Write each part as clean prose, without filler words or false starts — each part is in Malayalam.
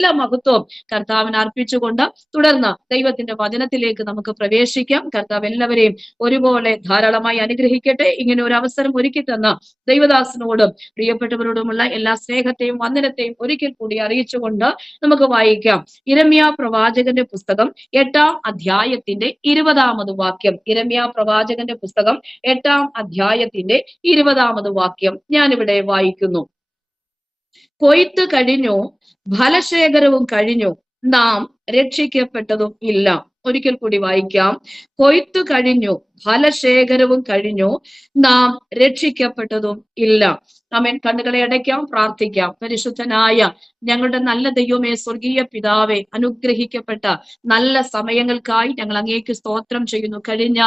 എല്ലാ മഹത്വവും കർത്താവിന് അർപ്പിച്ചുകൊണ്ട് തുടർന്ന് ദൈവത്തിന്റെ വചനത്തിലേക്ക് നമുക്ക് പ്രവേശിക്കാം. കർത്താവ് എല്ലാവരെയും ഒരുപോലെ ധാരാളമായി അനുഗ്രഹിക്കട്ടെ. ഇങ്ങനെ ഒരു അവസരം ഒരുക്കി തന്ന ദൈവദാസനോടും പ്രിയപ്പെട്ടവരോടുമുള്ള എല്ലാ സ്നേഹത്തെയും വന്ദനത്തെയും ഒരിക്കൽ കൂടി അറിയിച്ചുകൊണ്ട് നമുക്ക് വായിക്കാം. യിരെമ്യാ പ്രവാചകന്റെ പുസ്തകം 8-ാം അധ്യായത്തിന്റെ 20-ാമത് വാക്യം. യിരെമ്യാ പ്രവാചകന്റെ പുസ്തകം 8-ാം അധ്യായത്തിന്റെ 20-ാമത് വാക്യം ഞാനിവിടെ വായിക്കുന്നു. കൊയ്ത്ത് കഴിഞ്ഞു, ഫലശേഖരവും കഴിഞ്ഞു, നാം രക്ഷിക്കപ്പെട്ടതും ഇല്ല. ഒരിക്കൽ കൂടി വായിക്കാം. കൊയ്ത്തു കഴിഞ്ഞു, ഫലശേഖരവും കഴിഞ്ഞു, നാം രക്ഷിക്കപ്പെട്ടതും ഇല്ല. ആമേൻ. കണ്ണുകളെ അടയ്ക്കാം, പ്രാർത്ഥിക്കാം. പരിശുദ്ധനായ ഞങ്ങളുടെ നല്ല ദൈവമേ, സ്വർഗീയ പിതാവേ, അനുഗ്രഹിക്കപ്പെട്ട നല്ല സമയങ്ങൾക്കായി ഞങ്ങൾ അങ്ങേക്ക് സ്തോത്രം ചെയ്യുന്നു. കഴിഞ്ഞ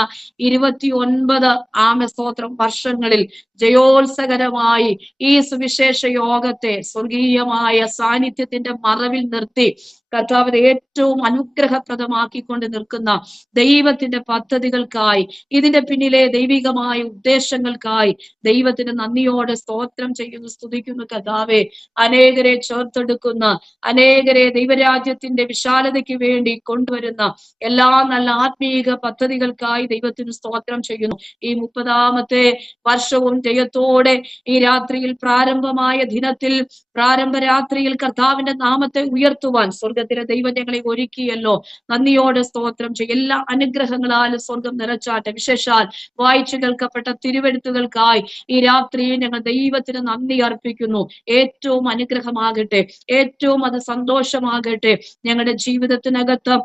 29 സ്തോത്രം വർഷങ്ങളിൽ ജയോത്സകരമായി ഈ സുവിശേഷ യോഗത്തെ സ്വർഗീയമായ സാന്നിധ്യത്തിന്റെ മറവിൽ നിർത്തി കർത്താവിനെ ഏറ്റവും അനുഗ്രഹപ്രദമാക്കിക്കൊണ്ട് നിൽക്കുന്ന ദൈവത്തിന്റെ പദ്ധതികൾക്കായി, ഇതിന്റെ പിന്നിലെ ദൈവികമായ ഉദ്ദേശങ്ങൾക്കായി ദൈവത്തിന് നന്ദിയോടെ സ്തോത്രം ചെയ്യുന്നു, സ്തുതിക്കുന്നു. കർത്താവെ, അനേകരെ ചേർത്തെടുക്കുന്ന, അനേകരെ ദൈവരാജ്യത്തിന്റെ വിശാലതയ്ക്ക് വേണ്ടി കൊണ്ടുവരുന്ന എല്ലാ നല്ല ആത്മീക പദ്ധതികൾക്കായി ദൈവത്തിന് സ്തോത്രം ചെയ്യുന്നു. ഈ 30-ാമത്തെ വർഷവും ജയത്തോടെ ഈ രാത്രിയിൽ പ്രാരംഭമായ ദിനത്തിൽ, പ്രാരംഭ രാത്രിയിൽ കർത്താവിന്റെ നാമത്തെ ഉയർത്തുവാൻ സ്വർഗത്തിലെ ദൈവം ഞങ്ങളെ ഒരുക്കിയല്ലോ. നന്ദിയോടെ സ്തോത്രം ചെയ്യും. എല്ലാ അനുഗ്രഹങ്ങളാലും സ്വർഗം നിറച്ചാട്ടെ. വിശേഷാൽ വായിച്ചു കേൾക്കപ്പെട്ട തിരുവെഴുത്തുകൾക്കായി ഈ രാത്രിയിൽ ഞങ്ങൾ ദൈവത്തിന് നന്ദി അർപ്പിക്കുന്നു. ഏറ്റവും അനുഗ്രഹമാകട്ടെ, ഏറ്റവും അത് സന്തോഷമാകട്ടെ. ഞങ്ങളുടെ ജീവിതത്തിനകത്ത്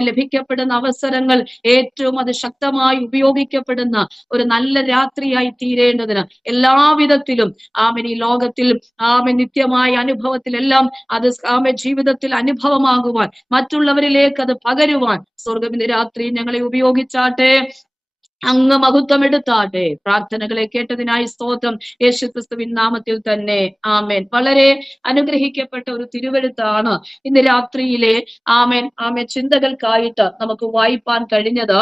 ലഭിക്കപ്പെടുന്ന അവസരങ്ങൾ ഏറ്റവും അത് ശക്തമായി ഉപയോഗിക്കപ്പെടുന്ന ഒരു നല്ല രാത്രിയായി തീരേണ്ടതിന് എല്ലാവിധത്തിലും ഈ ലോകത്തിൽ നിത്യമായ അനുഭവത്തിലെല്ലാം അത് ജീവിതത്തിൽ അനുഭവമാകുവാൻ, മറ്റുള്ളവരിലേക്ക് അത് പകരുവാൻ സ്വർഗത്തിന്റെ രാത്രി ഞങ്ങളെ ഉപയോഗിച്ചാട്ടെ. അങ്ങ് മഹത്വം എടുത്താട്ടെ. പ്രാർത്ഥനകളെ കേട്ടതിനായി സ്തോത്രം, യേശുക്രിസ്തുവിൻ നാമത്തിൽ തന്നെ ആമേൻ. വളരെ അനുഗ്രഹിക്കപ്പെട്ട ഒരു തിരുവെഴുത്താണ് ഇന്ന് രാത്രിയിലെ ചിന്തകൾക്കായിട്ട് നമുക്ക് വായിപ്പാൻ കഴിഞ്ഞത്.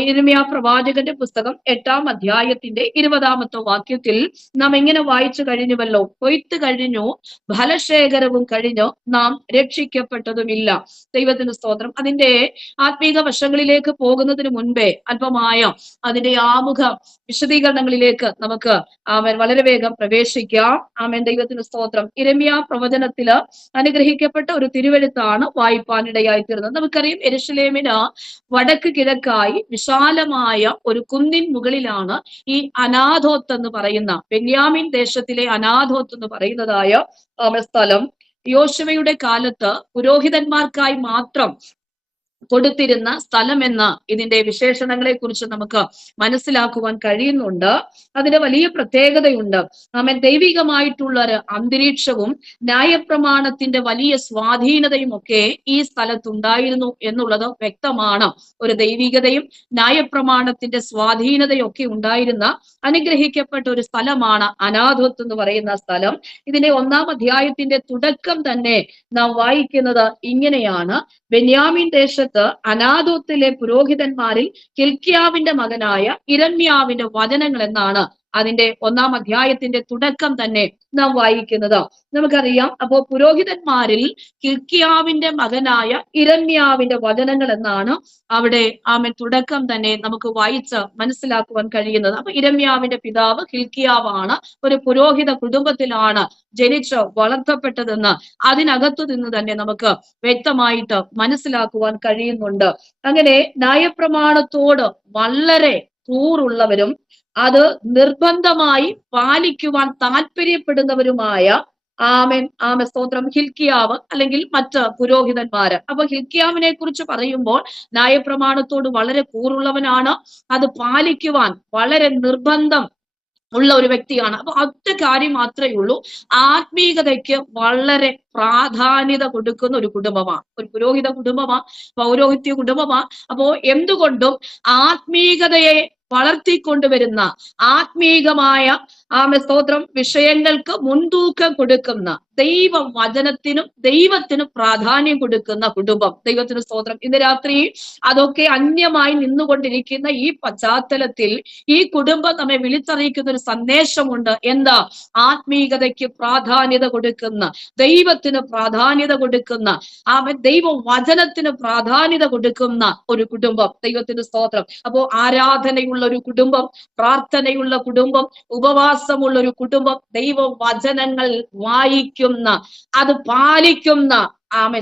യിരെമ്യാ പ്രവാചകന്റെ പുസ്തകം 8-ാം അധ്യായത്തിന്റെ 20-ാമത്തെ വാക്യത്തിൽ നാം എങ്ങനെ വായിച്ചു കഴിഞ്ഞുവല്ലോ. കൊയ്ത്ത് കഴിഞ്ഞു, ഫലശേഖരവും കഴിഞ്ഞു, നാം രക്ഷിക്കപ്പെട്ടതുമില്ല. ദൈവത്തിന് സ്തോത്രം. അതിന്റെ ആത്മീക വശങ്ങളിലേക്ക് പോകുന്നതിന് മുൻപേ അല്പമായ അതിന്റെ ആമുഖ വിശദീകരണങ്ങളിലേക്ക് നമുക്ക് വളരെ വേഗം പ്രവേശിക്കാം. ദൈവത്തിന് സ്തോത്രം. യിരെമ്യാ പ്രവചനത്തില് അനുഗ്രഹിക്കപ്പെട്ട ഒരു തിരുവെഴുത്താണ് വായിപ്പാനിടയായി തീർന്നത്. നമുക്കറിയാം, യെരൂശലേമിന് വടക്ക് കിഴക്കായി വിശാലമായ ഒരു കുന്നിൻ മുകളിലാണ് ഈ അനാഥോത്ത് എന്ന് പറയുന്ന, ബെന്യാമീൻ ദേശത്തിലെ അനാഥോത്ത് എന്ന് പറയുന്നതായ സ്ഥലം യോശുവയുടെ കാലത്ത് പുരോഹിതന്മാർക്കായി മാത്രം കൊടുത്തിരുന്ന സ്ഥലമെന്ന ഇതിന്റെ വിശേഷണങ്ങളെ കുറിച്ച് നമുക്ക് മനസ്സിലാക്കുവാൻ കഴിയുന്നുണ്ട്. അതിന് വലിയ പ്രത്യേകതയുണ്ട്. ദൈവികമായിട്ടുള്ള ഒരു അന്തരീക്ഷവും ന്യായപ്രമാണത്തിന്റെ വലിയ സ്വാധീനതയും ഒക്കെ ഈ സ്ഥലത്തുണ്ടായിരുന്നു എന്നുള്ളത് വ്യക്തമാണ്. ഒരു ദൈവികതയും ന്യായപ്രമാണത്തിന്റെ സ്വാധീനതയും ഒക്കെ ഉണ്ടായിരുന്ന അനുഗ്രഹിക്കപ്പെട്ട ഒരു സ്ഥലമാണ് അനാഥോത്ത് എന്ന് പറയുന്ന സ്ഥലം. ഇതിന്റെ 1-ാം അധ്യായത്തിന്റെ തുടക്കം തന്നെ നാം വായിക്കുന്നത് ഇങ്ങനെയാണ്. ബെന്യാമീൻ ദേശത്ത് അനാഥോത്തിലെ പുരോഹിതന്മാരിൽ ഹില്ക്കിയാവിന്റെ മകനായ യിരെമ്യാവിന്റെ വചനങ്ങൾ എന്നാണ് അതിന്റെ 1-ാം അധ്യായത്തിന്റെ തുടക്കം തന്നെ നാം വായിക്കുന്നത്. നമുക്കറിയാം, അപ്പോ പുരോഹിതന്മാരിൽ ഹില്ക്കിയാവിന്റെ മകനായ യിരെമ്യാവിന്റെ വചനങ്ങൾ എന്നാണ് അവിടെ തുടക്കം തന്നെ നമുക്ക് വായിച്ച് മനസ്സിലാക്കുവാൻ കഴിയുന്നത്. അപ്പൊ യിരെമ്യാവിന്റെ പിതാവ് ഹില്ക്കിയാവാണ്. ഒരു പുരോഹിത കുടുംബത്തിലാണ് ജനിച്ച് വളർത്തപ്പെട്ടതെന്ന് അതിനകത്തു നിന്ന് തന്നെ നമുക്ക് വ്യക്തമായിട്ട് മനസ്സിലാക്കുവാൻ കഴിയുന്നുണ്ട്. അങ്ങനെ ന്യായപ്രമാണത്തോട് വളരെ കൂറുള്ളവരും അത് നിർബന്ധമായി പാലിക്കുവാൻ താല്പര്യപ്പെടുന്നവരുമായ സ്തോത്രം ഹില്ക്കിയാവ് അല്ലെങ്കിൽ മറ്റ് പുരോഹിതന്മാര്. അപ്പൊ ഹില്ക്കിയാവിനെ കുറിച്ച് പറയുമ്പോൾ ന്യായപ്രമാണത്തോട് വളരെ കൂറുള്ളവനാണ്, അത് പാലിക്കുവാൻ വളരെ നിർബന്ധം ഉള്ള ഒരു വ്യക്തിയാണ്. അപ്പൊ ഒറ്റ കാര്യം മാത്രമേ ഉള്ളൂ, ആത്മീകതയ്ക്ക് വളരെ പ്രാധാന്യത കൊടുക്കുന്ന ഒരു കുടുംബമാണ്, ഒരു പുരോഹിത കുടുംബമാണ്, പൗരോഹിത്യ കുടുംബമാണ്. അപ്പോ എന്തുകൊണ്ടും ആത്മീകതയെ വളർത്തിക്കൊണ്ടുവരുന്ന, ആത്മീകമായ സ്തോത്രം, വിഷയങ്ങൾക്ക് മുൻതൂക്കം കൊടുക്കുന്ന, ദൈവവചനത്തിനും ദൈവത്തിനും പ്രാധാന്യം കൊടുക്കുന്ന കുടുംബം. ദൈവത്തിന് സ്തോത്രം. ഇന്ന് രാത്രി അതൊക്കെ അന്യമായി നിന്നുകൊണ്ടിരിക്കുന്ന ഈ പശ്ചാത്തലത്തിൽ ഈ കുടുംബം നമ്മെ വിളിച്ചറിയിക്കുന്ന ഒരു സന്ദേശമുണ്ട്. എന്താ? ആത്മീയതയ്ക്ക് പ്രാധാന്യത കൊടുക്കുന്ന, ദൈവത്തിന് പ്രാധാന്യത കൊടുക്കുന്ന, ദൈവവചനത്തിന് പ്രാധാന്യത കൊടുക്കുന്ന ഒരു കുടുംബം. ദൈവത്തിന് സ്തോത്രം. അപ്പോ ആരാധനയുള്ള ഒരു കുടുംബം, പ്രാർത്ഥനയുള്ള കുടുംബം, ഉപവാസമുള്ള ഒരു കുടുംബം, ദൈവവചനങ്ങൾ വായിക്കുന്ന, അത് പാലിക്കുന്ന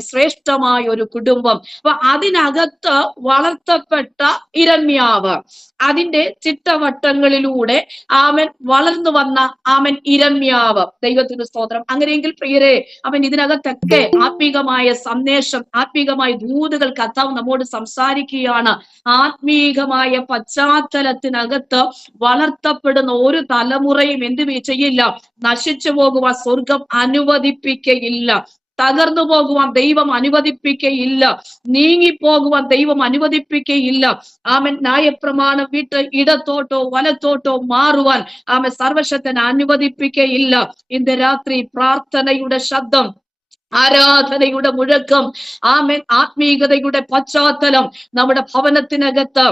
ശ്രേഷ്ഠമായ ഒരു കുടുംബം. അപ്പൊ അതിനകത്ത് വളർത്തപ്പെട്ട ഇരമ്യാവ്, അതിന്റെ ചിട്ടവട്ടങ്ങളിലൂടെ വളർന്നു വന്ന ഇരമ്യാവ്. ദൈവത്തിന് സ്തോത്രം. അങ്ങനെയെങ്കിൽ പ്രിയരെ, ഇതിനകത്തൊക്കെ ആത്മീകമായ സന്ദേശം, ആത്മീകമായ ദൂതുകൾ കർത്താവ് നമ്മോട് സംസാരിക്കുകയാണ്. ആത്മീകമായ പശ്ചാത്തലത്തിനകത്ത് വളർത്തപ്പെടുന്ന ഒരു തലമുറയും എന്ത് ചെയ്യില്ല? നശിച്ചു പോകുവാൻ സ്വർഗം അനുവദിപ്പിക്കയില്ല. തകർന്നു പോകുവാൻ ദൈവം അനുവദിപ്പിക്കയില്ല. നീങ്ങിപ്പോകുവാൻ ദൈവം അനുവദിപ്പിക്കയില്ല. ന്യായപ്രമാണം വിട്ട് ഇടത്തോട്ടോ വലത്തോട്ടോ മാറുവാൻ സർവശക്തൻ അനുവദിപ്പിക്കയില്ല. ഇന്ന് രാത്രി പ്രാർത്ഥനയുടെ ശബ്ദം, ആരാധനയുടെ മുഴക്കം, ആത്മീയതയുടെ പശ്ചാത്തലം നമ്മുടെ ഭവനത്തിനകത്ത്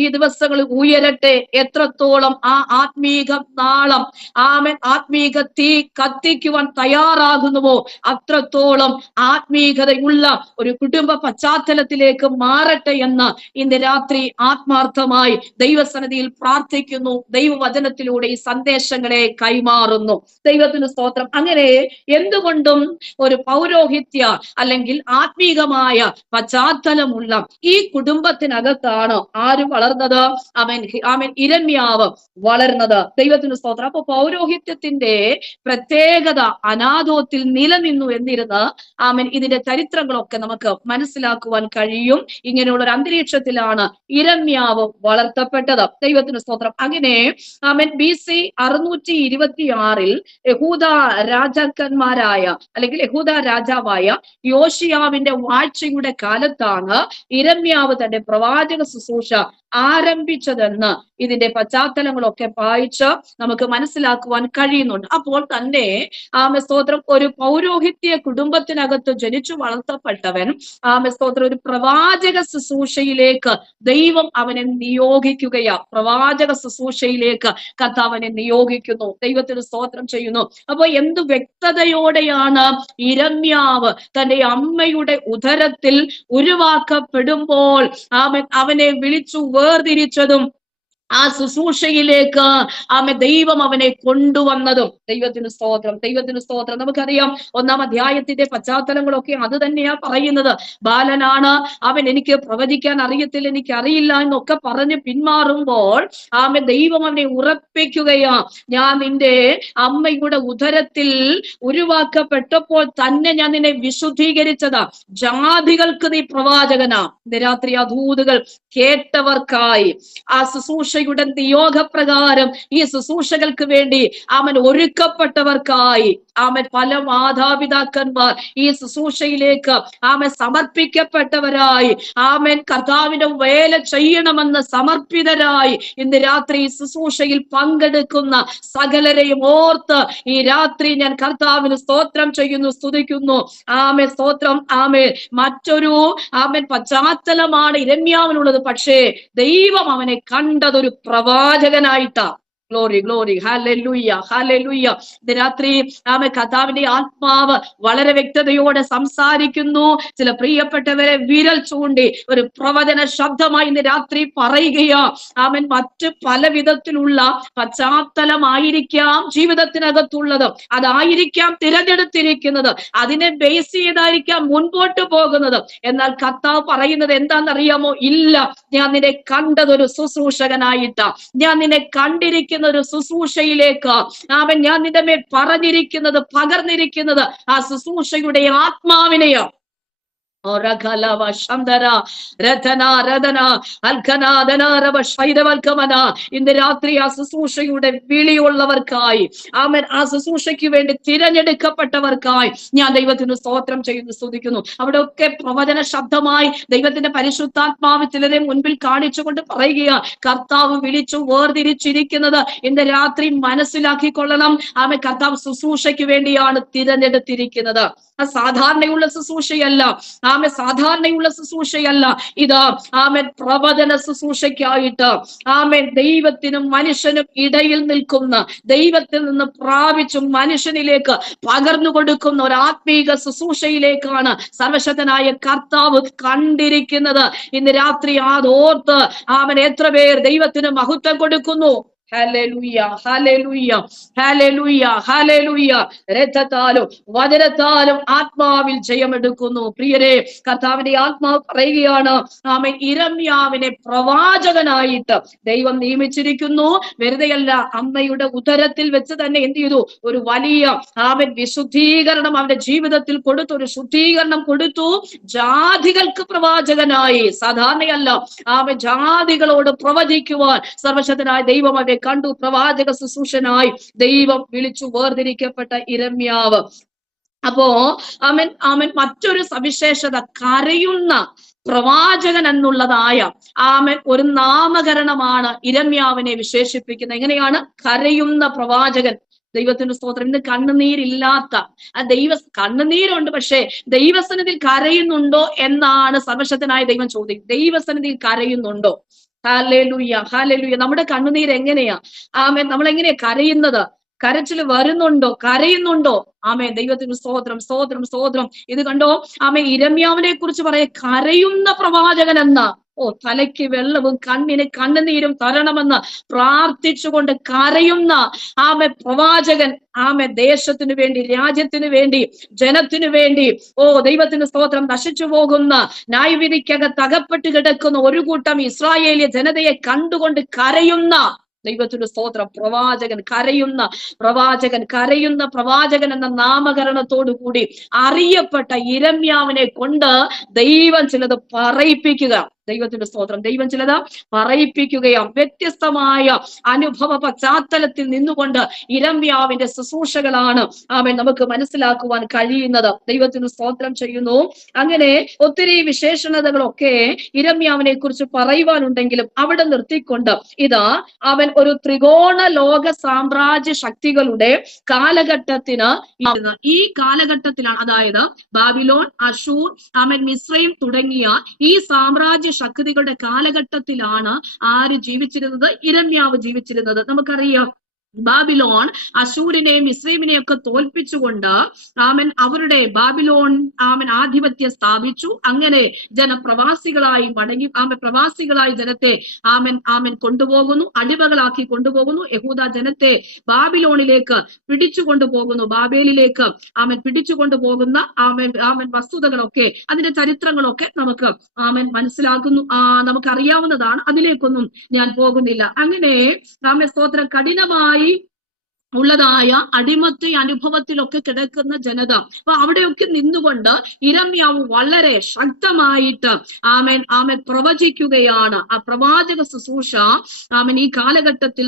ഈ ദിവസങ്ങളിൽ ഉയരട്ടെ. എത്രത്തോളം ആ ആത്മീക നാളം, ആത്മീക തീ കത്തിക്കുവാൻ തയ്യാറാകുന്നുവോ അത്രത്തോളം ആത്മീയതയുള്ള ഒരു കുടുംബ പശ്ചാത്തലത്തിലേക്ക് മാറട്ടെ എന്ന് ഇന്ന് രാത്രി ആത്മാർത്ഥമായി ദൈവസന്നിധിയിൽ പ്രാർത്ഥിക്കുന്നു. ദൈവവചനത്തിലൂടെ ഈ സന്ദേശങ്ങളെ കൈമാറുന്നു. ദൈവത്തിന് സ്തോത്രം. അങ്ങനെ എന്തുകൊണ്ട് ഒരു പൗരോഹിത്യ അല്ലെങ്കിൽ ആത്മീകമായ പശ്ചാത്തലമുള്ള ഈ കുടുംബത്തിനകത്താണ് ആര് വളർന്നത്? ഇരമ്യാവ് വളർന്നത്. ദൈവത്തിന് സ്തോത്രം. അപ്പൊ പൗരോഹിത്യത്തിന്റെ പ്രത്യേകത അനാഥോത്തിൽ നിലനിന്നു എന്നിരുന്ന് ഇതിന്റെ ചരിത്രങ്ങളൊക്കെ നമുക്ക് മനസ്സിലാക്കുവാൻ കഴിയും. ഇങ്ങനെയുള്ള ഒരു അന്തരീക്ഷത്തിലാണ് ഇരമ്യാവ് വളർത്തപ്പെട്ടത്. ദൈവത്തിന് സ്തോത്രം. അങ്ങനെ BC 626 യഹൂദ രാജാക്കന്മാരായ അല്ലെങ്കിൽ യഹൂദ രാജാവായ യോശിയാവിന്റെ വാഴ്ചയുടെ കാലത്താണ് ഇരമ്യാവ് തന്റെ പ്രവാചക ശുശ്രൂഷ ആരംഭിച്ചതെന്ന് ഇതിന്റെ പശ്ചാത്തലങ്ങളൊക്കെ വായിച്ച് നമുക്ക് മനസ്സിലാക്കുവാൻ കഴിയുന്നുണ്ട്. അപ്പോൾ തന്നെ സ്തോത്രം, ഒരു പൗരോഹിത്യ കുടുംബത്തിനകത്ത് ജനിച്ചു വളർത്തപ്പെട്ടവൻ സ്തോത്രം ഒരു പ്രവാചക ശുശ്രൂഷയിലേക്ക് ദൈവം അവനെ നിയോഗിക്കുകയാ. പ്രവാചക ശുശ്രൂഷയിലേക്ക് കർത്താവിനെ നിയോഗിക്കുന്നു. ദൈവത്തിന് സ്തോത്രം ചെയ്യുന്നു. അപ്പൊ എന്ത് വ്യക്തതയോടെയാണ് ഇരമ്യാവ് തന്റെ അമ്മയുടെ ഉദരത്തിൽ ഉരുവാക്കപ്പെടുമ്പോൾ അവനെ വിളിച്ചു വേർതിരിച്ചതും ആ ശുശ്രൂഷയിലേക്ക് ദൈവം അവനെ കൊണ്ടുവന്നതും. ദൈവത്തിന് സ്തോത്രം. ദൈവത്തിന് സ്തോത്രം. നമുക്കറിയാം 1-ാം അധ്യായത്തിന്റെ പശ്ചാത്തലങ്ങളൊക്കെ അത് തന്നെയാ പറയുന്നത്. ബാലനാണ് അവൻ, എനിക്ക് പ്രവചിക്കാൻ അറിയത്തില്ല, എനിക്ക് അറിയില്ല എന്നൊക്കെ പറഞ്ഞ് പിന്മാറുമ്പോൾ ദൈവം അവനെ ഉറപ്പിക്കുകയാ. ഞാൻ നിന്റെ അമ്മയുടെ ഉദരത്തിൽ ഉരുവാക്കപ്പെട്ടപ്പോൾ തന്നെ ഞാൻ നിന്നെ വിശുദ്ധീകരിച്ചതാ. ജാതികൾക്ക് നീ പ്രവാചകനാ. ഇന്ന് രാത്രി ആ ദൂതുകൾ കേട്ടവർക്കായി, ആ ശുശ്രൂഷയുടെ നിയോഗപ്രകാരം ഈ ശുശ്രൂഷകൾക്ക് വേണ്ടി ഒരുക്കപ്പെട്ടവർക്കായി പല മാതാപിതാക്കന്മാർ ഈ ശുശ്രൂഷയിലേക്ക് സമർപ്പിക്കപ്പെട്ടവരായി കർത്താവിന്റെ വേല ചെയ്യണമെന്ന് സമർപ്പിതരായി ഇന്ന് രാത്രി ഈ ശുശ്രൂഷയിൽ പങ്കെടുക്കുന്ന സകലരെയും ഓർത്ത് ഈ രാത്രി ഞാൻ കർത്താവിന് സ്തോത്രം ചെയ്യുന്നു, സ്തുതിക്കുന്നു. സ്തോത്രം. മറ്റൊരു പശ്ചാത്തലമാണ് ഇരമ്യാവിനുള്ളത്. പക്ഷേ ദൈവം അവനെ കണ്ടതൊരു പ്രവാചകനായിട്ടാ. Glory, glory, hallelujah, hallelujah. ഇത് രാത്രി കർത്താവിന്റെ ആത്മാവ് വളരെ വ്യക്തതയോടെ സംസാരിക്കുന്നു. ചില പ്രിയപ്പെട്ടവരെ വിരൽ ചൂണ്ടി ഒരു പ്രവചന ശബ്ദമായി ഇന്ന് രാത്രി പറയുകയാ. മറ്റ് പല വിധത്തിലുള്ള പശ്ചാത്തലമായിരിക്കാം ജീവിതത്തിനകത്തുള്ളത്, അതായിരിക്കാം തിരഞ്ഞെടുത്തിരിക്കുന്നത്, അതിനെ ബേസ് ചെയ്തായിരിക്കാം മുൻപോട്ട് പോകുന്നത്. എന്നാൽ കർത്താവ് പറയുന്നത് എന്താണെന്നറിയാമോ? ഇല്ല, ഞാൻ നിന്നെ കണ്ടതൊരു ശുശ്രൂഷകനായിട്ടാ, ഞാൻ നിന്നെ കണ്ടിരിക്കുന്ന ഒരു ശുശ്രൂഷയിലേക്ക് ഞാൻ നിന്റെ മേൽ പറഞ്ഞിരിക്കുന്നത്, പകർന്നിരിക്കുന്നത് ആ ശുശ്രൂഷയുടെ ആത്മാവിനെയോ. ഇന്ന് രാത്രി ആ ശുശ്രൂഷയുടെ വിളിയുള്ളവർക്കായി, ആമേൻ, ആ ശുശ്രൂഷയ്ക്ക് വേണ്ടി തിരഞ്ഞെടുക്കപ്പെട്ടവർക്കായി ഞാൻ ദൈവത്തിന് സ്തോത്രം ചെയ്യുന്നു, സ്തുതിക്കുന്നു. അവിടെ ഒക്കെ പ്രവചന ശബ്ദമായി ദൈവത്തിന്റെ പരിശുദ്ധാത്മാവ് ചിലരെ മുൻപിൽ കാണിച്ചുകൊണ്ട് പറയുക, കർത്താവ് വിളിച്ചു വേർതിരിച്ചിരിക്കുന്നത് ഇന്ന് രാത്രി മനസ്സിലാക്കിക്കൊള്ളണം. ആമേൻ, കർത്താവ് ശുശ്രൂഷയ്ക്ക് വേണ്ടിയാണ് തിരഞ്ഞെടുത്തിരിക്കുന്നത്. സാധാരണയുള്ള ശുശ്രൂഷയല്ല, ആമേൻ, സാധാരണയുള്ള ശുശ്രൂഷയല്ല ഇത്. ആമേൻ, പ്രവചന ശുശ്രൂഷയ്ക്കായിട്ട്, ആമേൻ, ദൈവത്തിനും മനുഷ്യനും ഇടയിൽ നിൽക്കുന്ന, ദൈവത്തിൽ നിന്ന് പ്രാപിച്ചും മനുഷ്യനിലേക്ക് പകർന്നു കൊടുക്കുന്ന ഒരു ആത്മീക ശുശ്രൂഷയിലേക്കാണ് സർവശക്തനായ കർത്താവ് കണ്ടിരിക്കുന്നത്. ഇന്ന് രാത്രി അതോർത്ത് ആമേൻ എത്ര പേർ ദൈവത്തിന് മഹത്വം കൊടുക്കുന്നു. Hallelujah, hallelujah, hallelujah, hallelujah. രഥത്താലും വചനത്താലും ആത്മാവിൽ ജയമെടുക്കുന്നു. പ്രിയരെ, കർത്താവിന്റെ ആത്മാവ് പറയുകയാണ്, ആമേൻ, യിരെമ്യാവിനെ പ്രവാചകനായിട്ട് ദൈവം നിയമിച്ചിരിക്കുന്നു. വെറുതെയല്ല, അമ്മയുടെ ഉദരത്തിൽ വെച്ച് തന്നെ എന്ത് ചെയ്തു? ഒരു വലിയ, ആമേൻ, വിശുദ്ധീകരണം അവന്റെ ജീവിതത്തിൽ കൊടുത്തു, ഒരു ശുദ്ധീകരണം കൊടുത്തു. ജാതികൾക്ക് പ്രവാചകനായി, സാധാരണയല്ല, ആമേൻ, ജാതികളോട് പ്രവചിക്കുവാൻ സർവശക്തനായ ദൈവം അവരെ കണ്ടു. പ്രവാചക ശുശ്രൂഷനായി ദൈവം വിളിച്ചു വേർതിരിക്കപ്പെട്ട യിരെമ്യാവ്. അപ്പോ ആമേൻ, ആമേൻ, മറ്റൊരു സവിശേഷത, കരയുന്ന പ്രവാചകൻ എന്നുള്ളതായ ആമേൻ ഒരു നാമകരണമാണ് യിരെമ്യാവിനെ വിശേഷിപ്പിക്കുന്നത്. എങ്ങനെയാണ്? കരയുന്ന പ്രവാചകൻ. ദൈവത്തിന്റെ സ്തോത്രം. ഇന്ന് കണ്ണുനീരില്ലാത്ത, കണ്ണുനീരുണ്ട്, പക്ഷേ ദൈവസന്നിധിയിൽ കരയുന്നുണ്ടോ എന്നാണ് സർവശക്തനായ ദൈവം ചോദിക്കും. ദൈവസന്നിധിയിൽ കരയുന്നുണ്ടോ? Hallelujah, hallelujah. നമ്മുടെ കണ്ണുനീർ എങ്ങനെയാ? ആമേൻ, നമ്മൾ എങ്ങനെയാ കരയുന്നത്? കരച്ചിൽ വരുന്നുണ്ടോ? കരയുന്നുണ്ടോ? ആമേൻ, ദൈവത്തിന് സ്തോത്രം, സ്തോത്രം, സ്തോത്രം. ഇത് കണ്ടോ? ആമേൻ, യിരെമ്യാവിനെ കുറിച്ച് പറയ കരയുന്ന പ്രവാചകൻ എന്ന. തലയ്ക്ക് വെള്ളവും കണ്ണിന് കണ്ണുനീരും തരണമെന്ന് പ്രാർത്ഥിച്ചുകൊണ്ട് കരയുന്ന ആമേൻ പ്രവാചകൻ. ആമേൻ, ദേശത്തിനു വേണ്ടി, രാജ്യത്തിനു വേണ്ടി, ജനത്തിനു വേണ്ടി, ദൈവത്തിന് സ്തോത്രം, നശിച്ചു പോകുന്ന, ന്യായവിധിക്കകത്ത് അകപ്പെട്ട് കിടക്കുന്ന ഒരു കൂട്ടം ഇസ്രായേലിയ ജനതയെ കണ്ടുകൊണ്ട് കരയുന്ന ദൈവത്തിന് സ്തോത്രം, പ്രവാചകൻ, കരയുന്ന പ്രവാചകൻ, കരയുന്ന പ്രവാചകൻ എന്ന നാമകരണത്തോടു കൂടി അറിയപ്പെട്ട യിരെമ്യാവിനെ കൊണ്ട് ദൈവം ചിലത് പറയിപ്പിക്കുക. ദൈവത്തിന്റെ സ്തോത്രം, ദൈവം ചിലത് പറയിപ്പിക്കുകയാണ്. വ്യത്യസ്തമായ അനുഭവ പശ്ചാത്തലത്തിൽ നിന്നുകൊണ്ട് യിരെമ്യാവിന്റെ ശുശ്രൂഷകളാണ് ആമേൻ നമുക്ക് മനസ്സിലാക്കുവാൻ കഴിയുന്നത്. ദൈവത്തിന് സ്തോത്രം ചെയ്യുന്നു. അങ്ങനെ ഒത്തിരി വിശേഷണതകളൊക്കെ യിരെമ്യാവിനെ കുറിച്ച് പറയുവാനുണ്ടെങ്കിലും അവിടെ നിർത്തിക്കൊണ്ട് ഇതാ അവൻ ഒരു ത്രികോണ ലോക സാമ്രാജ്യ ശക്തികളുടെ കാലഘട്ടത്തിന്, ഈ കാലഘട്ടത്തിലാണ്, അതായത് ബാബിലോൺ, അശൂർ, ആമേൻ, മിസ്രൈം തുടങ്ങിയ ഈ സാമ്രാജ്യ ശക്തികളുടെ കാലഘട്ടത്തിലാണ് ആര് ജീവിച്ചിരുന്നത്? യിരെമ്യാവ് ജീവിച്ചിരുന്നത്. നമുക്കറിയാം, ബാബിലോൺ അശൂരിനെയും മിസ്രൈമിനെയും ഒക്കെ തോൽപ്പിച്ചുകൊണ്ട് ആമൻ അവരുടെ ബാബിലോൺ ആമൻ ആധിപത്യം സ്ഥാപിച്ചു. അങ്ങനെ ജനപ്രവാസികളായി മടങ്ങി, പ്രവാസികളായി ജനത്തെ ആമൻ കൊണ്ടുപോകുന്നു, അടിമകളാക്കി കൊണ്ടുപോകുന്നു. യഹൂദ ജനത്തെ ബാബിലോണിലേക്ക് പിടിച്ചു കൊണ്ടുപോകുന്നു, ബാബേലിലേക്ക് പിടിച്ചു കൊണ്ടുപോകുന്ന വസ്തുതകളൊക്കെ, അതിന്റെ ചരിത്രങ്ങളൊക്കെ നമുക്ക് മനസ്സിലാക്കുന്നു, നമുക്കറിയാവുന്നതാണ്. അതിലേക്കൊന്നും ഞാൻ പോകുന്നില്ല. അങ്ങനെ സ്തോത്രം, കഠിനമായി ഉള്ളതായ അടിമത്തെ അനുഭവത്തിലൊക്കെ കിടക്കുന്ന ജനത. അപ്പൊ അവിടെയൊക്കെ നിന്നുകൊണ്ട് യിരെമ്യാവ് വളരെ ശക്തമായിട്ട് ആമേൻ പ്രവചിക്കുകയാണ്. ആ പ്രവാചക ശുശ്രൂഷ ഈ കാലഘട്ടത്തിൽ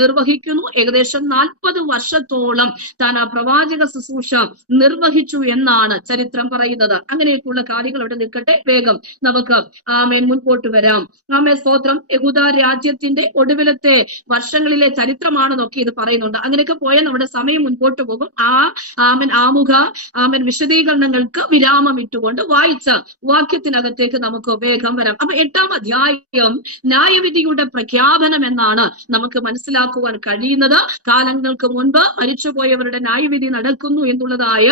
നിർവഹിക്കുന്നു. ഏകദേശം 40 വർഷത്തോളം താൻ ആ പ്രവാചക ശുശ്രൂഷ നിർവഹിച്ചു എന്നാണ് ചരിത്രം പറയുന്നത്. അങ്ങനെയൊക്കെയുള്ള കാര്യങ്ങൾ അവിടെ നിൽക്കട്ടെ, വേഗം നമുക്ക് മുൻപോട്ട് വരാം. സ്തോത്രം. യഹൂദ രാജ്യത്തിന്റെ ഒടുവിലത്തെ വർഷങ്ങളിലെ ചരിത്രമാണെന്നൊക്കെ ഇത് പറയുന്നുണ്ട്. അങ്ങനെയൊക്കെ പോയാൽ നമ്മുടെ സമയം മുൻപോട്ട് പോകും. ആമുഖ വിശദീകരണങ്ങൾക്ക് വിരാമം ഇട്ടുകൊണ്ട് വായിച്ച വാക്യത്തിനകത്തേക്ക് നമുക്ക് വേഗം വരാം. അപ്പൊ 8-ാം അധ്യായം ന്യായവിധിയുടെ പ്രഖ്യാപനം എന്നാണ് നമുക്ക് മനസ്സിലാക്കുവാൻ കഴിയുന്നത്. കാലങ്ങൾക്ക് മുൻപ് മരിച്ചുപോയവരുടെ ന്യായവിധി നടക്കുന്നു എന്നുള്ളതായ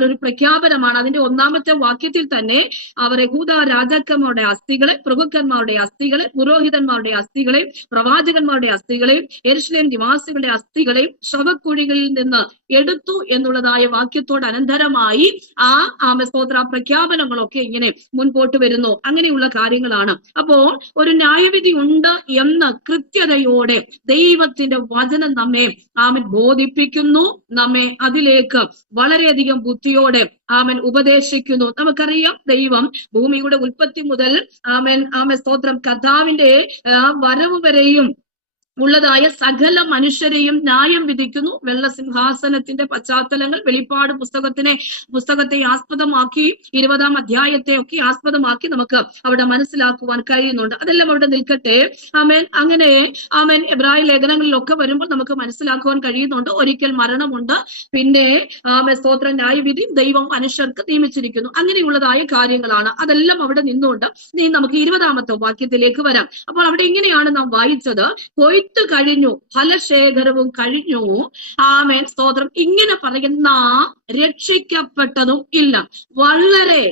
ഒരു പ്രഖ്യാപനമാണ്. അതിന്റെ 1-ാമത്തെ വാക്യത്തിൽ തന്നെ അവർ യഹൂദ രാജാക്കന്മാരുടെ അസ്ഥികളെ, പ്രഭുക്കന്മാരുടെ അസ്ഥികളെ, പുരോഹിതന്മാരുടെ അസ്ഥികളെ, പ്രവാചകന്മാരുടെ അസ്ഥികളെയും യെരൂശലേം നിവാസികളുടെ അസ്ഥികളെയും ശവക്കുഴികളിൽ നിന്ന് എടുത്തു എന്നുള്ളതായ വാക്യത്തോട് അനന്തരമായി സ്തോത്ര പ്രഖ്യാപനങ്ങളൊക്കെ ഇങ്ങനെ മുൻപോട്ട് വരുന്നു. അങ്ങനെയുള്ള കാര്യങ്ങളാണ്. അപ്പോൾ ഒരു ന്യായവിധി ഉണ്ട് എന്ന കൃത്യതയോടെ ദൈവത്തിന്റെ വചനം നമ്മെ ബോധിപ്പിക്കുന്നു, നമ്മെ അതിലേക്ക് വളരെയധികം ബുദ്ധിയോടെ ഉപദേശിക്കുന്നു. നമുക്കറിയാം, ദൈവം ഭൂമിയുടെ ഉൽപ്പത്തി മുതൽ സ്തോത്രം കർത്താവിന്റെ വരവ് വരെയും ഉള്ളതായ സകല മനുഷ്യരെയും ന്യായം വിധിക്കുന്നു. വെള്ളസിംഹാസനത്തിന്റെ പശ്ചാത്തലങ്ങൾ വെളിപ്പാട് പുസ്തകത്തെ ആസ്പദമാക്കി 20-ാം അധ്യായത്തെ ഒക്കെ ആസ്പദമാക്കി നമുക്ക് അവിടെ മനസ്സിലാക്കുവാൻ കഴിയുന്നുണ്ട്. അതെല്ലാം അവിടെ നിൽക്കട്ടെ. അങ്ങനെ എബ്രായ ലേഖനങ്ങളിലൊക്കെ വരുമ്പോൾ നമുക്ക് മനസ്സിലാക്കുവാൻ കഴിയുന്നുണ്ട്, ഒരിക്കൽ മരണമുണ്ട്, പിന്നെ സ്തോത്ര ന്യായവിധി ദൈവം മനുഷ്യർക്ക് നിയമിച്ചിരിക്കുന്നു. അങ്ങനെയുള്ളതായ കാര്യങ്ങളാണ്. അതെല്ലാം അവിടെ നിന്നുകൊണ്ട് നമുക്ക് 20-ാമത്തെ വാക്യത്തിലേക്ക് വരാം. അപ്പോൾ അവിടെ ഇങ്ങനെയാണ് നാം വായിച്ചത്, കൊയ്ത്ത് കഴിഞ്ഞു, ഫലശേഖരവും കഴിഞ്ഞു. സ്തോത്രം. ഇങ്ങനെ പറയുന്ന രക്ഷിക്കപ്പെട്ടതും ഇല്ല. വളരെ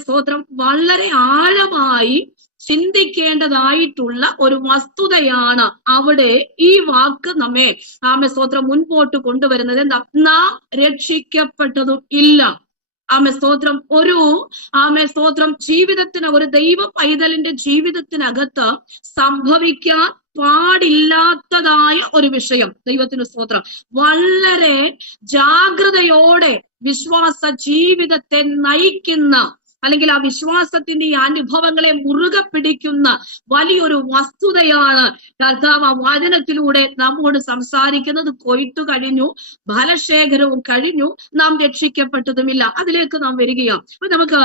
സ്തോത്രം, വളരെ ആഴമായി ചിന്തിക്കേണ്ടതായിട്ടുള്ള ഒരു വസ്തുതയാണ് അവിടെ ഈ വാക്ക് നമ്മെ സ്തോത്രം മുൻപോട്ട് കൊണ്ടുവരുന്നത്. എന്താ? നാം രക്ഷിക്കപ്പെട്ടതും ഇല്ല. സ്തോത്രം. ഒരു സ്തോത്രം ജീവിതത്തിന്, ഒരു ദൈവ പൈതലിന്റെ ജീവിതത്തിനകത്ത് സംഭവിക്കാൻ പാടില്ലാത്തതായ ഒരു വിഷയം. ദൈവത്തിന് സ്തോത്രം. വളരെ ജാഗ്രതയോടെ വിശ്വാസ ജീവിതത്തെ നയിക്കുന്ന, അല്ലെങ്കിൽ ആ വിശ്വാസത്തിന്റെ ഈ അനുഭവങ്ങളെ മുറുകെ പിടിക്കുന്ന വലിയൊരു വസ്തുതയാണ് കർത്താവ് ആ വചനത്തിലൂടെ നമ്മോട് സംസാരിക്കുന്നത്. കൊയ്ത്തു കഴിഞ്ഞു, ഫലശേഖരവും കഴിഞ്ഞു, നാം രക്ഷിക്കപ്പെട്ടതുമില്ല. അതിലേക്ക് നാം വരികയാണ്. അപ്പൊ നമുക്ക്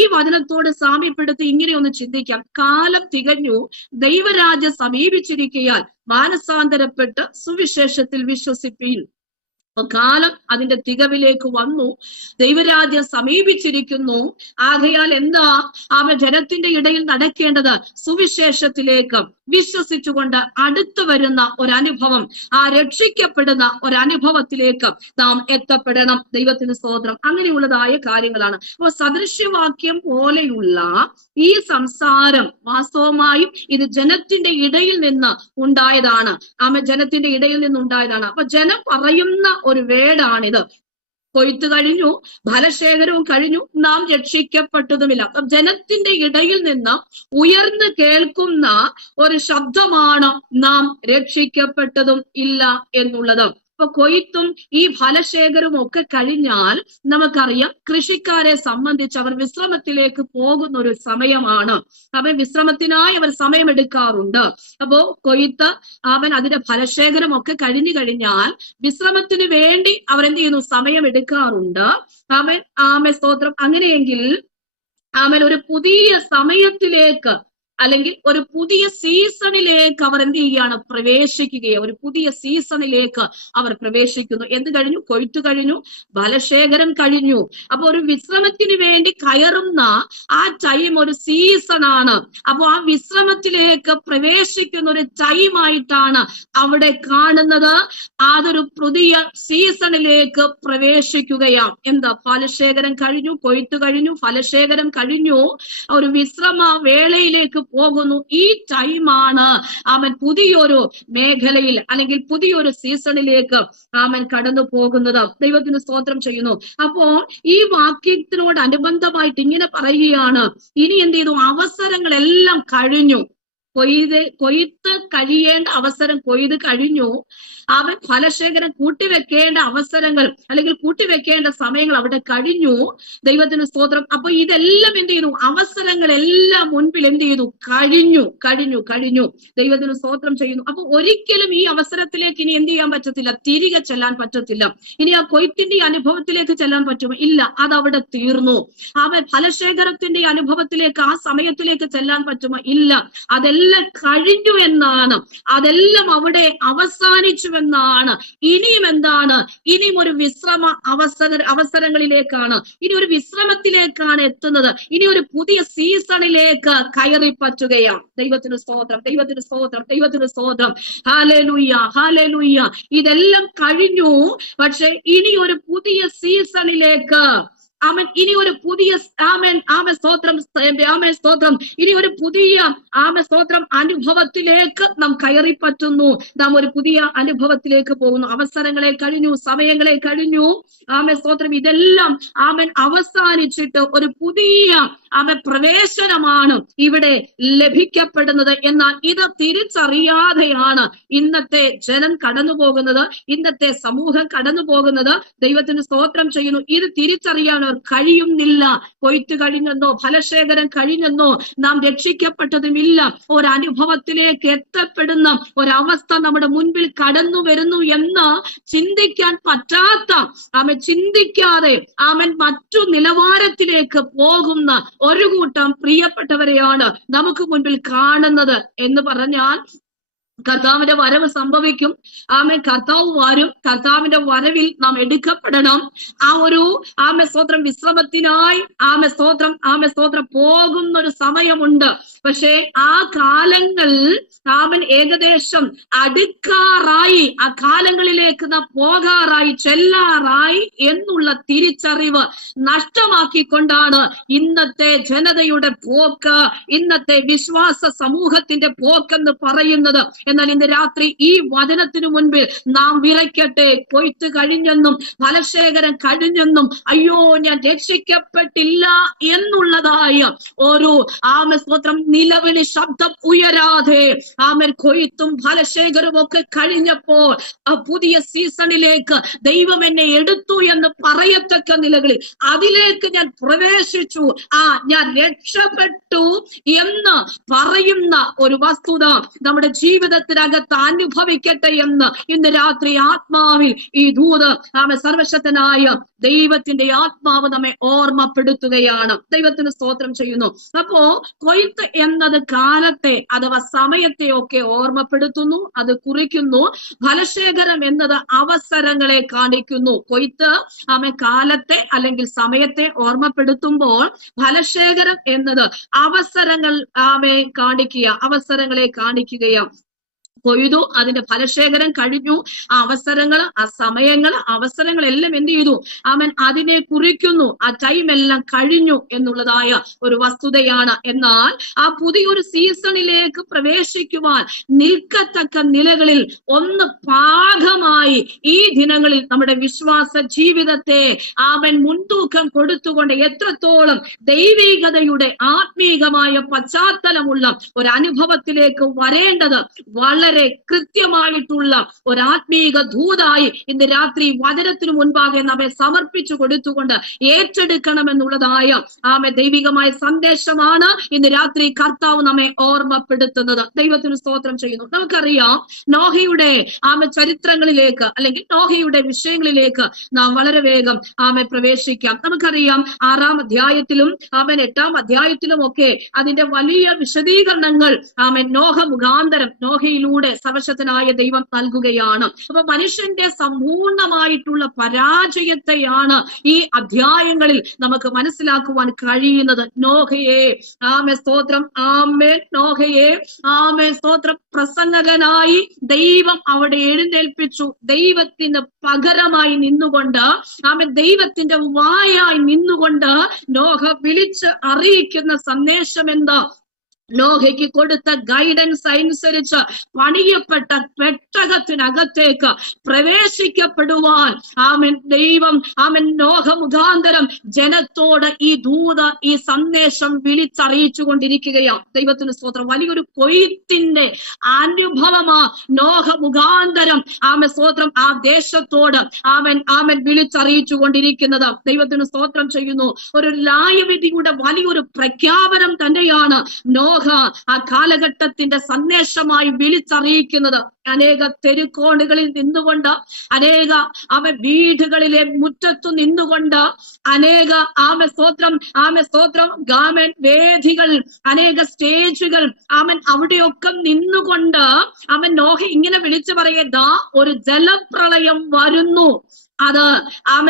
ഈ വചനത്തോട് സാമ്യപ്പെടുത്തി ഇങ്ങനെ ഒന്ന് ചിന്തിക്കാം. കാലം തികഞ്ഞു, ദൈവരാജ്യം സമീപിച്ചിരിക്കയാൽ മാനസാന്തരപ്പെട്ട് സുവിശേഷത്തിൽ വിശ്വസിപ്പീൻ. കാലം അതിന്റെ തികവിലേക്ക് വന്നു, ദൈവരാജ്യം സമീപിച്ചിരിക്കുന്നു. ആകയാൽ എന്താ ജനത്തിന്റെ ഇടയിൽ നടക്കേണ്ടത്? സുവിശേഷത്തിലേക്ക് വിശ്വസിച്ചുകൊണ്ട് അടുത്തു വരുന്ന ഒരനുഭവം, രക്ഷിക്കപ്പെടുന്ന ഒരനുഭവത്തിലേക്ക് നാം എത്തപ്പെടണം. ദൈവത്തിന് സ്തോത്രം. അങ്ങനെയുള്ളതായ കാര്യങ്ങളാണ്. അപ്പൊ സദൃശ്യവാക്യം പോലെയുള്ള ഈ സംസാരം വാസ്തവമായും ഇത് ജനത്തിന്റെ ഇടയിൽ നിന്ന് ഉണ്ടായതാണ്. ജനത്തിന്റെ ഇടയിൽ നിന്നുണ്ടായതാണ്. അപ്പൊ ജനം പറയുന്ന ഒരു വേടാണിത്. കൊയ്ത്ത് കഴിഞ്ഞു, ഫലശേഖരവും കഴിഞ്ഞു, നാം രക്ഷിക്കപ്പെട്ടതുമില്ല. ജനത്തിന്റെ ഇടയിൽ നിന്ന് ഉയർന്നു കേൾക്കുന്ന ഒരു ശബ്ദമാണ് നാം രക്ഷിക്കപ്പെട്ടതും ഇല്ല എന്നുള്ളത്. അപ്പൊ കൊയ്ത്തും ഈ ഫലശേഖരവും ഒക്കെ കഴിഞ്ഞാൽ നമുക്കറിയാം, കൃഷിക്കാരെ സംബന്ധിച്ച് അവർ വിശ്രമത്തിലേക്ക് പോകുന്ന ഒരു സമയമാണ്. വിശ്രമത്തിനായി അവർ സമയമെടുക്കാറുണ്ട്. അപ്പോ കൊയ്ത്ത് അതിന്റെ ഫലശേഖരം ഒക്കെ കഴിഞ്ഞു കഴിഞ്ഞാൽ വിശ്രമത്തിന് വേണ്ടി അവർ എന്ത് ചെയ്യുന്നു? സമയമെടുക്കാറുണ്ട്. സ്തോത്രം. അങ്ങനെയെങ്കിൽ ഒരു പുതിയ സമയത്തിലേക്ക്, അല്ലെങ്കിൽ ഒരു പുതിയ സീസണിലേക്ക് അവർ എന്ത് ചെയ്യുകയാണ്? പ്രവേശിക്കുകയാണ്. ഒരു പുതിയ സീസണിലേക്ക് അവർ പ്രവേശിക്കുന്നു. എന്ത് കഴിഞ്ഞു? കൊയ്ത്തു കഴിഞ്ഞു, ഫലശേഖരം കഴിഞ്ഞു. അപ്പൊ ഒരു വിശ്രമത്തിന് വേണ്ടി കയറുന്ന ആ ടൈം ഒരു സീസണാണ്. അപ്പൊ ആ വിശ്രമത്തിലേക്ക് പ്രവേശിക്കുന്ന ഒരു ടൈമായിട്ടാണ് അവിടെ കാണുന്നത്. അതൊരു പുതിയ സീസണിലേക്ക് പ്രവേശിക്കുകയാണ്. എന്താ? ഫലശേഖരം കഴിഞ്ഞു, കൊയ്ത്തു കഴിഞ്ഞു, ഫലശേഖരം കഴിഞ്ഞു, ഒരു വിശ്രമ വേളയിലേക്ക് പോകുന്നു. ഈ ടൈമാണ് പുതിയൊരു മേഖലയിൽ, അല്ലെങ്കിൽ പുതിയൊരു സീസണിലേക്ക് കടന്നു പോകുന്നത്. ദൈവത്തിന് സ്തോത്രം ചെയ്യുന്നു. അപ്പോ ഈ വാക്യത്തിനോട് അനുബന്ധമായിട്ട് ഇങ്ങനെ പറയുകയാണ്, ഇനി എന്ത് ചെയ്തു? അവസരങ്ങളെല്ലാം കഴിഞ്ഞു. കൊയ്ത്ത് കഴിയേണ്ട അവസരം കൊയ്ത് കഴിഞ്ഞു. ഫലശേഖരം കൂട്ടിവെക്കേണ്ട അവസരങ്ങൾ, അല്ലെങ്കിൽ കൂട്ടിവെക്കേണ്ട സമയങ്ങൾ അവിടെ കഴിഞ്ഞു. ദൈവത്തിന് സ്തോത്രം. അപ്പൊ ഇതെല്ലാം എന്ത് ചെയ്തു? അവസരങ്ങളെല്ലാം മുൻപിൽ എന്ത് ചെയ്തു? കഴിഞ്ഞു. ദൈവത്തിന് സ്തോത്രം ചെയ്യുന്നു. അപ്പൊ ഒരിക്കലും ഈ അവസരത്തിലേക്ക് ഇനി എന്ത് ചെയ്യാൻ പറ്റത്തില്ല? തിരികെ ചെല്ലാൻ പറ്റത്തില്ല. ഇനി ആ കൊയ്ത്തിന്റെ അനുഭവത്തിലേക്ക് ചെല്ലാൻ പറ്റുമോ? ഇല്ല, അതവിടെ തീർന്നു. ഫലശേഖരത്തിന്റെ അനുഭവത്തിലേക്ക്, ആ സമയത്തിലേക്ക് ചെല്ലാൻ പറ്റുമോ? ഇല്ല, അതെല്ലാം കഴിഞ്ഞു എന്നാണ്. അതെല്ലാം അവിടെ അവസാനിച്ചു എന്നാണ്. ഇനിയും എന്താണ്? ഇനിയും ഒരു വിശ്രമ അവസരങ്ങളിലേക്കാണ്, ഇനി ഒരു വിശ്രമത്തിലേക്കാണ് എത്തുന്നത്. ഇനി ഒരു പുതിയ സീസണിലേക്ക് കയറി പറ്റുകയാണ്. ദൈവത്തിന് സ്തോത്രം, ദൈവത്തിന് സ്തോത്രം, ദൈവത്തിന് സ്തോത്രം. Hallelujah, hallelujah. ഇതെല്ലാം കഴിഞ്ഞു. പക്ഷെ ഇനി ഒരു പുതിയ സീസണിലേക്ക് ആമൻ ഇനി ഒരു പുതിയ സ്തോത്രം ഇനി ഒരു പുതിയ സ്തോത്രം അനുഭവത്തിലേക്ക് നാം കയറി പറ്റുന്നു. നാം ഒരു പുതിയ അനുഭവത്തിലേക്ക് പോകുന്നു. അവസരങ്ങളെ കഴിഞ്ഞു, സമയങ്ങളെ കഴിഞ്ഞു. സ്തോത്രം ഇതെല്ലാം അവസാനിച്ചിട്ട് ഒരു പുതിയ പ്രവേശനമാണ് ഇവിടെ ലഭിക്കപ്പെടുന്നത്. എന്നാൽ ഇത് തിരിച്ചറിയാതെയാണ് ഇന്നത്തെ ജനം കടന്നു പോകുന്നത്, ഇന്നത്തെ സമൂഹം കടന്നു പോകുന്നത്. ദൈവത്തിന് സ്തോത്രം ചെയ്യുന്നു. ഇത് തിരിച്ചറിയാൻ കഴിയുന്നില്ല. കൊയ്ത്ത് കഴിഞ്ഞെന്നോ ഫലശേഖരം കഴിഞ്ഞെന്നോ നാം രക്ഷിക്കപ്പെട്ടതുമില്ല. ഒരനുഭവത്തിലേക്ക് എത്തപ്പെടുന്ന ഒരവസ്ഥ നമ്മുടെ മുൻപിൽ കടന്നു വരുന്നു എന്ന് ചിന്തിക്കാൻ പറ്റാത്ത, ചിന്തിക്കാതെ മറ്റു നിലവാരത്തിലേക്ക് പോകുന്ന ഒരു കൂട്ടം പ്രിയപ്പെട്ടവരെയാണ് നമുക്ക് മുൻപിൽ കാണുന്നത്. എന്ന് പറഞ്ഞാൽ കർത്താവിന്റെ വരവ് സംഭവിക്കും. കർത്താവ് വരും. കർത്താവിന്റെ വരവിൽ നാം എടുക്കപ്പെടണം. ആ ഒരു സ്തോത്രം വിശ്രമത്തിനായി സ്തോത്രം പോകുന്ന ഒരു സമയമുണ്ട്. പക്ഷേ ആ കാലങ്ങൾ ഏകദേശം അടുക്കാറായി, ആ കാലങ്ങളിലേക്ക് നാം പോകാറായി, ചെല്ലാറായി എന്നുള്ള തിരിച്ചറിവ് നഷ്ടമാക്കിക്കൊണ്ടാണ് ഇന്നത്തെ ജനതയുടെ പോക്ക്, ഇന്നത്തെ വിശ്വാസ സമൂഹത്തിന്റെ പോക്കെന്ന് പറയുന്നത്. എന്നാൽ ഇന്ന് രാത്രി ഈ വചനത്തിനു മുൻപിൽ നാം വിറയ്ക്കട്ടെ. കൊയ്ത്ത് കഴിഞ്ഞെന്നും ഫലശേഖരം കഴിഞ്ഞെന്നും അയ്യോ ഞാൻ രക്ഷിക്കപ്പെട്ടില്ല എന്നുള്ളതായ ഒരു സ്തോത്രം നിലവിളി ശബ്ദം ഉയരാതെ കൊയ്ത്തും ഫലശേഖരവും ഒക്കെ കഴിഞ്ഞപ്പോൾ ആ പുതിയ സീസണിലേക്ക് ദൈവം എന്നെ എടുത്തു എന്ന് പറയത്തക്ക നിലകളിൽ അതിലേക്ക് ഞാൻ പ്രവേശിച്ചു, ഞാൻ രക്ഷപ്പെട്ടു എന്ന് പറയുന്ന ഒരു വസ്തുത നമ്മുടെ ജീവിതത്തിനകത്ത് അനുഭവിക്കട്ടെ എന്ന് ഇന്ന് രാത്രി ആത്മാവിൽ ഈ ദൂത് സർവശക്തനായ ദൈവത്തിന്റെ ആത്മാവ് നമ്മെ ഓർമ്മപ്പെടുത്തുകയാണ്. ദൈവത്തിന് സ്തോത്രം ചെയ്യുന്നു. അപ്പോ കൊയ്ത്ത് എന്നത് കാലത്തെ അഥവാ സമയത്തെ ഒക്കെ ഓർമ്മപ്പെടുത്തുന്നു, അത് കുറിക്കുന്നു. ഫലശേഖരം എന്നത് അവസരങ്ങളെ കാണിക്കുന്നു. കൊയ്ത്ത് കാലത്തെ അല്ലെങ്കിൽ സമയത്തെ ഓർമ്മപ്പെടുത്തുമ്പോൾ ഫലശേഖരം എന്നത് അവസരങ്ങൾ അവസരങ്ങളെ കാണിക്കുകയാണ്. കൊയ്തു, അതിന്റെ ഫലശേഖരം കഴിഞ്ഞു. ആ അവസരങ്ങൾ, ആ സമയങ്ങൾ, അവസരങ്ങളെല്ലാം എന്ത് ചെയ്തു? അതിനെ കുറിക്കുന്നു. ആ ടൈം എല്ലാം കഴിഞ്ഞു എന്നുള്ളതായ ഒരു വസ്തുതയാണ്. എന്നാൽ ആ പുതിയൊരു സീസണിലേക്ക് പ്രവേശിക്കുവാൻ നിൽക്കത്തക്ക നിലകളിൽ ഒന്ന് പാകമായി ഈ ദിനങ്ങളിൽ നമ്മുടെ വിശ്വാസ ജീവിതത്തെ മുൻതൂക്കം കൊടുത്തുകൊണ്ട് എത്രത്തോളം ദൈവികതയുടെ ആത്മീകമായ പശ്ചാത്തലമുള്ള ഒരു അനുഭവത്തിലേക്ക് വരേണ്ടത് വളരെ കൃത്യമായിട്ടുള്ള ഒരു ആത്മീക ദൂതായി ഇന്ന് രാത്രി വചനത്തിനു മുൻപാകെ നമ്മെ സമർപ്പിച്ചു കൊടുത്തുകൊണ്ട് ഏറ്റെടുക്കണമെന്നുള്ളതായ ദൈവികമായ സന്ദേശമാണ് ഇന്ന് രാത്രി കർത്താവ് നമ്മെ ഓർമ്മപ്പെടുത്തുന്നത്. ദൈവത്തിന് സ്തോത്രം ചെയ്യുന്നു. നമുക്കറിയാം നോഹയുടെ ചരിത്രങ്ങളിലേക്ക് അല്ലെങ്കിൽ നോഹയുടെ വിഷയങ്ങളിലേക്ക് നാം വളരെ വേഗം പ്രവേശിക്കാം. നമുക്കറിയാം 6-ാം അധ്യായത്തിലും 8-ാം അധ്യായത്തിലും ഒക്കെ അതിന്റെ വലിയ വിശദീകരണങ്ങൾ നോഹ മുഖാന്തരം നോഹയിലൂടെ സർവശക്തനായ ദൈവം നൽകുകയാണ്. അപ്പൊ മനുഷ്യന്റെ സമ്പൂർണമായിട്ടുള്ള പരാജയത്തെയാണ് ഈ അധ്യായങ്ങളിൽ നമുക്ക് മനസ്സിലാക്കുവാൻ കഴിയുന്നത്. നോഹയെ സ്തോത്രം നോഹയെ സ്തോത്രം പ്രസംഗകനായി ദൈവം അവിടെ എഴുന്നേൽപ്പിച്ചു. ദൈവത്തിന് പകരമായി നിന്നുകൊണ്ട് ദൈവത്തിന്റെ വായായി നിന്നുകൊണ്ട് നോഹ വിളിച്ച് അറിയിക്കുന്ന സന്ദേശം എന്താ? നോഹയ്ക്ക് കൊടുത്ത ഗൈഡൻസ് അനുസരിച്ച് പണിയപ്പെട്ട പെട്ടകത്തിനകത്തേക്ക് പ്രവേശിക്കപ്പെടുവാൻ ദൈവം നോഹ മുഖാന്തരം ജനത്തോട് ഈ ദൂത, ഈ സന്ദേശം വിളിച്ചറിയിച്ചു കൊണ്ടിരിക്കുകയാണ്. ദൈവത്തിന് സ്തോത്രം. വലിയൊരു കൊയ്ത്തിന്റെ അനുഭവമാ നോഹ മുഖാന്തരം സ്തോത്രം ആ ദേശത്തോട് വിളിച്ചറിയിച്ചു കൊണ്ടിരിക്കുന്നത്. ദൈവത്തിന് സ്തോത്രം ചെയ്യുന്നു. ഒരു ന്യായവിധിയുടെ വലിയൊരു പ്രഖ്യാപനം തന്നെയാണ് നോഹ ആ കാലഘട്ടത്തിന്റെ സന്ദേശമായി വിളിച്ചറിയിക്കുന്നത്. അനേക തെരുക്കോണുകളിൽ നിന്നുകൊണ്ട്, അനേക വീടുകളിലെ മുറ്റത്തു നിന്നുകൊണ്ട്, അനേക സ്തോത്രം വേദികൾ, അനേക സ്റ്റേജുകൾ അവിടെയൊക്കെ നിന്നുകൊണ്ട് നോഹ ഇങ്ങനെ വിളിച്ചു പറയതാ ഒരു ജലപ്രളയം വരുന്നു. അത്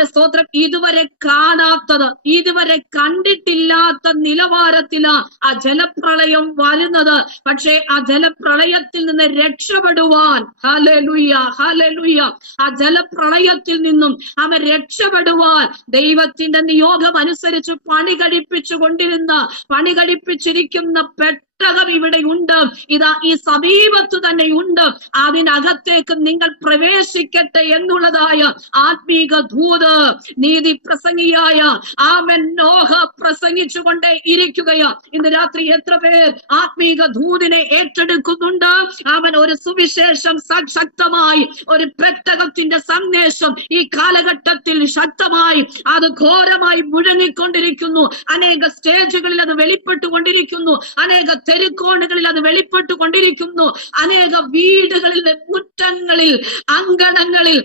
സ്തോത്രം ഇതുവരെ കാണാത്തത്, ഇതുവരെ കണ്ടിട്ടില്ലാത്ത നിലവാരത്തില് ആ ജലപ്രളയം വരുന്നത്. പക്ഷേ ആ ജലപ്രളയത്തിൽ നിന്ന് രക്ഷപ്പെടുവാൻ, ഹല്ലേലൂയ ഹല്ലേലൂയ, ആ ജലപ്രളയത്തിൽ നിന്നും രക്ഷപ്പെടുവാൻ ദൈവത്തിന്റെ നിയോഗം അനുസരിച്ച് പണി കഴിപ്പിച്ചിരിക്കുന്ന പെട്ടകം ഇവിടെ ഉണ്ട്. ഇതാ ഈ സമീപത്ത് തന്നെ ഉണ്ട്. അതിനകത്തേക്ക് നിങ്ങൾ പ്രവേശിക്കട്ടെ എന്നുള്ളതായ ആത്മീക ദൂത് നീതി പ്രസംഗിയായ നോഹ പ്രസംഗിച്ചുകൊണ്ടേ ഇരിക്കുകയാ. ഇന്ന് രാത്രി എത്ര പേർ ആത്മീക ദൂതിനെ ഏറ്റെടുക്കുന്നുണ്ട്? ഒരു സുവിശേഷം ശക്തമായി, ഒരു പെട്ടകത്തിന്റെ സന്ദേശം ഈ കാലഘട്ടത്തിൽ ശക്തമായി അത് ഘോരമായി മുഴങ്ങിക്കൊണ്ടിരിക്കുന്നു. അനേക സ്റ്റേജുകളിൽ അത് വെളിപ്പെട്ടുകൊണ്ടിരിക്കുന്നു, അനേക തെരുക്കോണുകളിൽ അത് വെളിപ്പെട്ടുകൊണ്ടിരിക്കുന്നു, അനേക വീടുകളിലെ മുറ്റങ്ങളിൽ, അങ്കണങ്ങളിൽ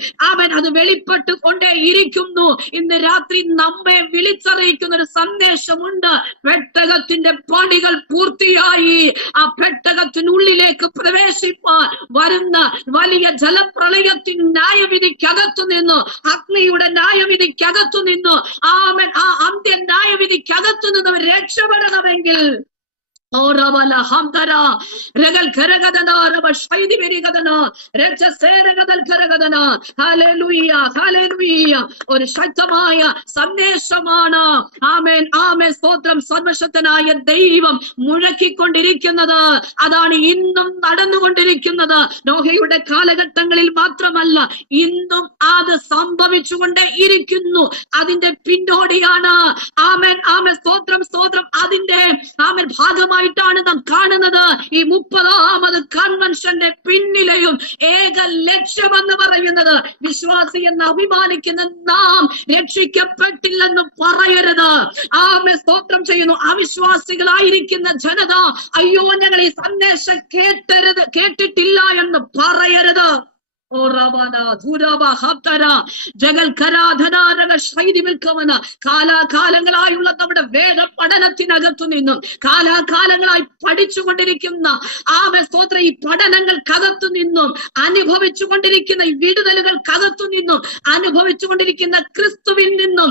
അത് വെളിപ്പെട്ടുകൊണ്ടേ ഇരിക്കുന്നു. ഇന്ന് രാത്രി നമ്മെ വിളിച്ചറിയിക്കുന്ന ഒരു സന്ദേശമുണ്ട്. പെട്ടകത്തിന്റെ പണികൾ പൂർത്തിയായി. ആ പെട്ടകത്തിനുള്ളിലേക്ക് പ്രവേശിപ്പാൻ വരുന്ന വലിയ ജലപ്രളയത്തിൻ ന്യായവിധിക്കകത്തു നിന്ന്, അഗ്നിയുടെ ന്യായവിധിക്കകത്തു നിന്ന്, ആ അന്ത്യ ന്യായവിധിക്കകത്തു നിന്ന് രക്ഷപ്പെടണമെങ്കിൽ ഒരു ശക്തമായ സന്ദേശമാണ് സ്തോത്രം സർവശക്തനായ ദൈവം മുഴക്കിക്കൊണ്ടിരിക്കുന്നത്. അതാണ് ഇന്നും നടന്നുകൊണ്ടിരിക്കുന്നത്. നോഹയുടെ കാലഘട്ടങ്ങളിൽ മാത്രമല്ല, ഇന്നും അത് സംഭവിച്ചുകൊണ്ടേ ഇരിക്കുന്നു. അതിന്റെ പിന്നോടിയാണ് സ്തോത്രം അതിന്റെ ഭാഗമായിട്ടാണ് നാം കാണുന്നത്. ഈ 30ാമത് കൺവെൻഷന്റെ പിന്നിലെയും ഏക ലക്ഷ്യമെന്ന് പറയുന്നത്, വിശ്വാസി എന്ന് അഭിമാനിക്കുന്ന നാം രക്ഷിക്കപ്പെട്ടില്ലെന്ന് പറയരുത്. സ്തോത്രം ചെയ്യുന്നു. അവിശ്വാസികളായിരിക്കുന്ന ജനത, അയ്യോ ഞങ്ങൾ ഈ സന്ദേശം കേട്ടിട്ടില്ല എന്ന് പറയരുത്. കാലാകാലങ്ങളായുള്ള നമ്മുടെ വേദ പഠനത്തിനകത്തു നിന്നും, കാലാകാലങ്ങളായി പഠിച്ചുകൊണ്ടിരിക്കുന്ന സ്തോത്ര ഈ പഠനങ്ങൾക്കകത്തു നിന്നും, അനുഭവിച്ചുകൊണ്ടിരിക്കുന്ന ഈ വിടുതലുകൾക്കകത്തു നിന്നും, അനുഭവിച്ചുകൊണ്ടിരിക്കുന്ന ക്രിസ്തുവിൽ നിന്നും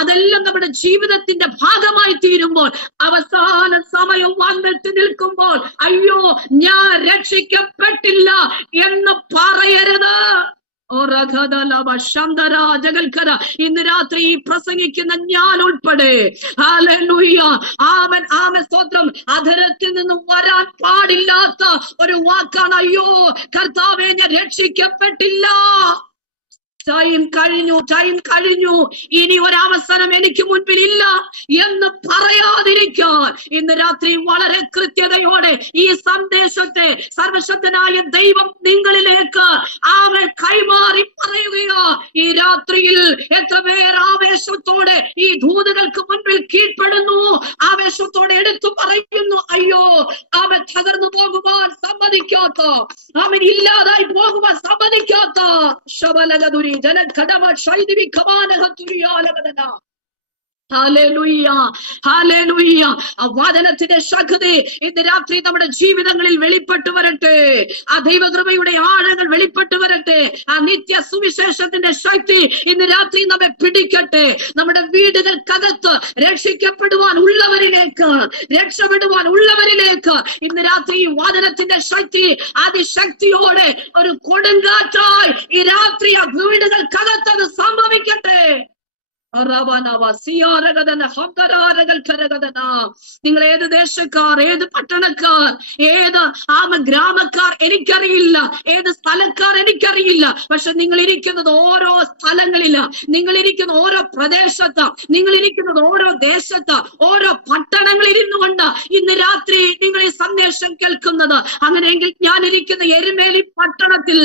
അതെല്ലാം നമ്മുടെ ജീവിതത്തിന്റെ ഭാഗമായി തീരുമ്പോൾ, അവസാന സമയം വന്നിട്ട് നിൽക്കുമ്പോൾ, അയ്യോ ഞാൻ രക്ഷിക്കപ്പെട്ടില്ല എന്ന് പറയരുത്. ഇന്ന് രാത്രി പ്രസംഗിക്കുന്ന ഞാൻ ഉൾപ്പെടെ സ്തോത്രം അധരത്തിൽ നിന്നും വരാൻ പാടില്ലാത്ത ഒരു വാക്കാണ്, അയ്യോ കർത്താവേ ഞാൻ രക്ഷിക്കപ്പെട്ടില്ല, ടൈം കഴിഞ്ഞു, ഇനി ഒരവസരം എനിക്ക് മുൻപിൽ ഇല്ല എന്ന് പറയാതിരിക്കാൻ ഇന്ന് രാത്രി വളരെ കൃത്യതയോടെ ഈ സന്ദേശത്തെ സർവശക്തനായ ദൈവം നിങ്ങളിലേക്ക് കൈമാറി പറയുകയോ. ഈ രാത്രിയിൽ എത്ര പേർ ആവേശത്തോടെ ഈ ദൂതുകൾക്ക് മുൻപിൽ കീഴ്പ്പെടുന്നു, ആവേശത്തോടെ എടുത്തു പറയുന്നു, അയ്യോ അവൻ തകർന്നു പോകുവാൻ സമ്മതിക്കാത്ത, അവൻ ഇല്ലാതായി പോകുവാൻ സമ്മതിക്കാത്ത ശബലഗതുരി ജനഘടമ ശൈദിവി കമാനഹതുരിയാലഗദന. വചനത്തിന്റെ ശക്തി ഇന്ന് രാത്രി നമ്മുടെ ജീവിതങ്ങളിൽ വെളിപ്പെട്ടു വരട്ടെ. ആ ദൈവകൃപയുടെ ആഴങ്ങൾ വെളിപ്പെട്ടു വരട്ടെ. ആ നിത്യ സുവിശേഷത്തിന്റെ ശക്തി ഇന്ന് രാത്രി നമ്മെ പിടിക്കട്ടെ. നമ്മുടെ വീടുകൾക്കകത്ത് രക്ഷിക്കപ്പെടുവാൻ ഉള്ളവരിലേക്ക് ഇന്ന് രാത്രി ഈ വചനത്തിന്റെ ശക്തി അതിശക്തിയോടെ ഒരു കൊടുങ്കാറ്റായി ഈ രാത്രി ആ വീടുകൾക്കകത്ത് അത് സംഭവിക്കട്ടെ. നിങ്ങൾ ഏത് ദേശക്കാർ, ഏത് പട്ടണക്കാർ, ഏത് ഗ്രാമക്കാർ എനിക്കറിയില്ല, ഏത് സ്ഥലക്കാർ എനിക്കറിയില്ല. പക്ഷെ നിങ്ങൾ ഇരിക്കുന്നത് ഓരോ സ്ഥലങ്ങളില്, നിങ്ങൾ ഇരിക്കുന്ന ഓരോ പ്രദേശത്ത്, നിങ്ങൾ ഇരിക്കുന്നത് ഓരോ ദേശത്ത്, ഓരോ പട്ടണങ്ങളിൽ ഇരുന്നു കൊണ്ട് ഇന്ന് രാത്രി നിങ്ങൾ ഈ സന്ദേശം കേൾക്കുന്നത്. അങ്ങനെയെങ്കിൽ ഞാൻ ഇരിക്കുന്ന എരുമേലി പട്ടണത്തിൽ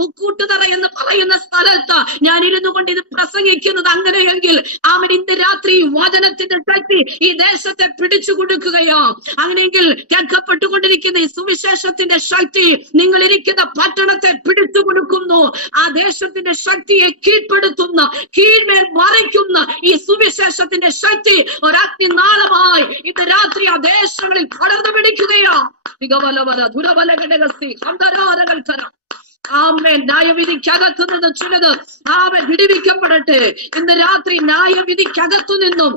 മുക്കൂട്ടുതറ എന്ന് പറയുന്ന സ്ഥലത്ത് ഞാൻ ഇരുന്നു കൊണ്ട് ഇത് പ്രസംഗിക്കുന്നത് അങ്ങനെ എങ്കിൽ ഇന്ന് രാത്രി വചനത്തിന്റെ ശക്തി ഈ ദേശത്തെ പിടിച്ചു കൊടുക്കുകയോ. അങ്ങനെയെങ്കിൽ കേൾക്കപ്പെട്ടുകൊണ്ടിരിക്കുന്ന ഈ സുവിശേഷത്തിന്റെ ശക്തി നിങ്ങൾ ഇരിക്കുന്ന പട്ടണത്തെ പിടിച്ചു കൊടുക്കുന്നു. ആ ദേശത്തിന്റെ ശക്തിയെ കീഴ്പ്പെടുത്തുന്ന, കീഴ്മേൽ മറിക്കുന്ന ഈ സുവിശേഷത്തിന്റെ ശക്തി ഒരഗ്നി നാളമായി ഇന്ന് രാത്രി ആ ദേശങ്ങളിൽ പടർന്നു പിടിക്കുകയോ. ആമേൻ. ന്യായവിധിക്കകത്തു നിന്ന് ചിലത് വിടിവിക്കപ്പെടട്ടെ. ഇന്ന് രാത്രി ന്യായവിധിക്കകത്തു നിന്നും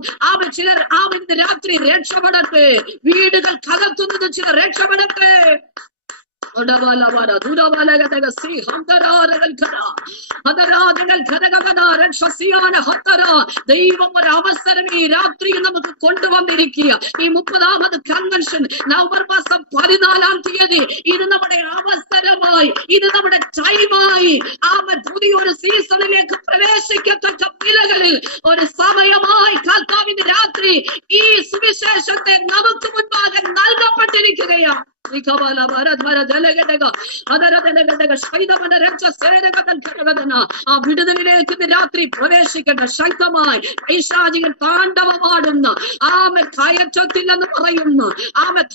ചിലർ ഇന്ന് രാത്രി രക്ഷപ്പെടട്ടെ. വീടുകൾക്കകത്തു നിന്ന് ചിലർ രക്ഷപ്പെടട്ടെ. ദൈവം ഒരു അവസരം ഈ രാത്രി നമുക്ക് കൊണ്ടുവന്നിരിക്കുക. ഈ 30ാമത് കൺവെൻഷൻ നവംബർ മാസം 14-ാം തീയതി. ഇത് നമ്മുടെ അവസരമായി, ഇത് നമ്മുടെ ടൈമായി. പുതിയൊരു സീസണിലേക്ക് പ്രവേശിക്കത്തക്ക നിലകളിൽ ഒരു സമയമായി കർത്താവിന്റെ രാത്രി ഈ സുവിശേഷത്തെ നമുക്ക് മുൻപാകെ നൽകപ്പെട്ടിരിക്കുകയാണ്. ആ വിടുതലിലേക്ക് രാത്രി പ്രവേശിക്കേണ്ട ശക്തമായി പൈശാചികൻ താണ്ഡവമാടുന്ന കയറ്റത്തില്ലെന്ന് പറയുന്ന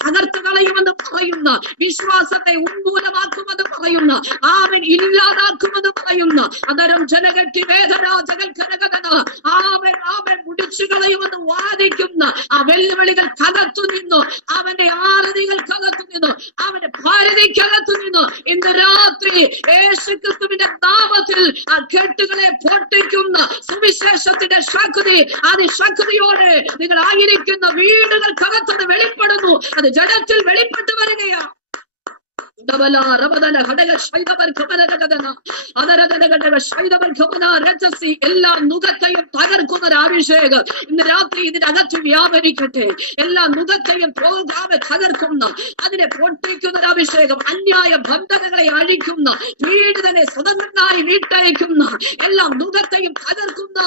തകർത്ത് കളയുമെന്ന് പറയുന്ന വിശ്വാസത്തെ ഉന്മൂലമാക്കുമെന്ന് പറയുന്ന ഇല്ലാതാക്കുമെന്ന് പറയുന്ന അതരം ജനകെട്ടി വേദനാജകൾ കരകഥന മുടിച്ചു കളയുമെന്ന് വാദിക്കുന്ന ആ വെല്ലുവിളികൾ കകത്തു നിന്നു, അവന്റെ ആരതികൾ കകത്തു നിന്നു, അവന്റെ ഭാരതിക്കകത്തു നിന്നു ഇന്ന് രാത്രി യേശുക്രിസ്തുവിന്റെ നാമത്തിൽ ആ കെട്ടുകളെ പൊട്ടിക്കുന്ന സുവിശേഷത്തിന്റെ ശക്തി, അതിശക്തിയോടെ നിങ്ങൾ ആയിരിക്കുന്ന വീടുകൾക്കകത്തുനിന്ന് വെളിപ്പെടുന്നു. അത് ജഡത്തിൽ വെളിപ്പെട്ടു വരികയാണ്. എല്ലാ നുഖത്തെയും തകർക്കുന്ന ഒരു അഭിഷേകം ഇന്ന് രാത്രി ഇതിനകത്ത് വ്യാപരിക്കട്ടെ. എല്ലാ നുഖത്തെയും തകർക്കുന്ന, അതിനെ പൊട്ടിക്കുന്ന ഒരു അഭിഷേകം, അന്യായ ബന്ധനങ്ങളെ അഴിക്കുന്ന, വീടിനെ സ്വതന്ത്രനായി വീട്ടയക്കുന്ന, എല്ലാ നുഖത്തെയും തകർക്കുന്ന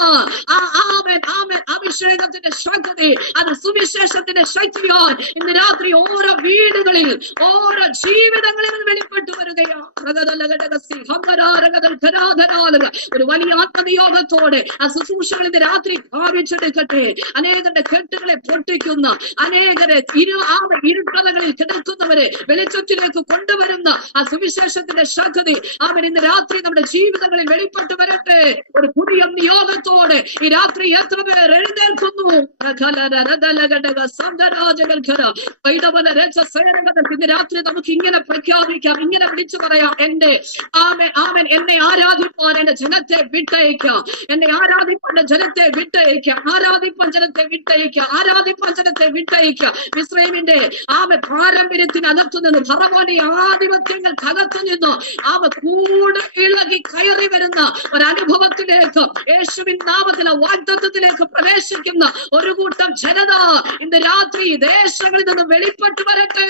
അഭിഷേകത്തിന്റെ ശക്തി, അത് സുവിശേഷത്തിന്റെ ശക്തിയാൽ ഇന്ന് രാത്രി ഓരോ വീടുകളിൽ, ഓരോ ജീവിതങ്ങളിൽ വെളിപ്പെട്ടു വരികയാണ്. ഒരു വലിയ ആത്മനിയോഗത്തോടെ ആ ശുശ്രൂഷകളിന്റെ രാത്രി ഭാവിച്ചെടുക്കട്ടെ. അനേകരുടെ കെട്ടുകളെ പൊട്ടിക്കുന്ന, അനേകരെ ഇരുട്ടറകളിൽ കിടക്കുന്നവരെ വെളിച്ചത്തിലേക്ക് കൊണ്ടുവരുന്ന ആ സുവിശേഷത്തിന്റെ ശക്തി ഇന്ന് രാത്രി നമ്മുടെ ജീവിതങ്ങളിൽ വെളിപ്പെട്ടു വരട്ടെ. ഒരു പുതിയ നിയോഗത്തോടെ ഈ രാത്രി എത്ര പേർ എഴുന്നേൽക്കുന്നു. ഇന്ന് രാത്രി നമുക്ക് ഇങ്ങനെ പ്രഖ്യാപിക്കാം, ഇങ്ങനെ വിളിച്ചു പറയാം, എന്നെ ആരാധിപ്പാൻ എന്റെ ജനത്തെ വിട്ടയക്കാം, എന്നെ ആരാധിപ്പാൻ ജനത്തെ വിട്ടയക്കാം, ആരാധിപ്പാൻ ജനത്തെ വിട്ടയക്കാം, ആരാധിപ്പാൻ ജനത്തെ വിട്ടയക്കാം. മിസ്രൈമിന്റെ പാരമ്പര്യത്തിനകത്തു നിന്ന്, ഫറവോന്റെ ആധിപത്യങ്ങൾക്ക് അകത്തു നിന്ന് കൂടെ ഇളകി കയറി വരുന്ന ഒരനുഭവത്തിലേക്ക്, യേശുവിൻ നാമത്തിലെ വാഗ്ദത്തത്തിലേക്ക് പ്രവേശിക്കുന്ന ഒരു കൂട്ടം ജനത ഇന്ന് രാത്രി ദേശങ്ങളിൽ നിന്ന് വെളിപ്പെട്ടു വരട്ടെ.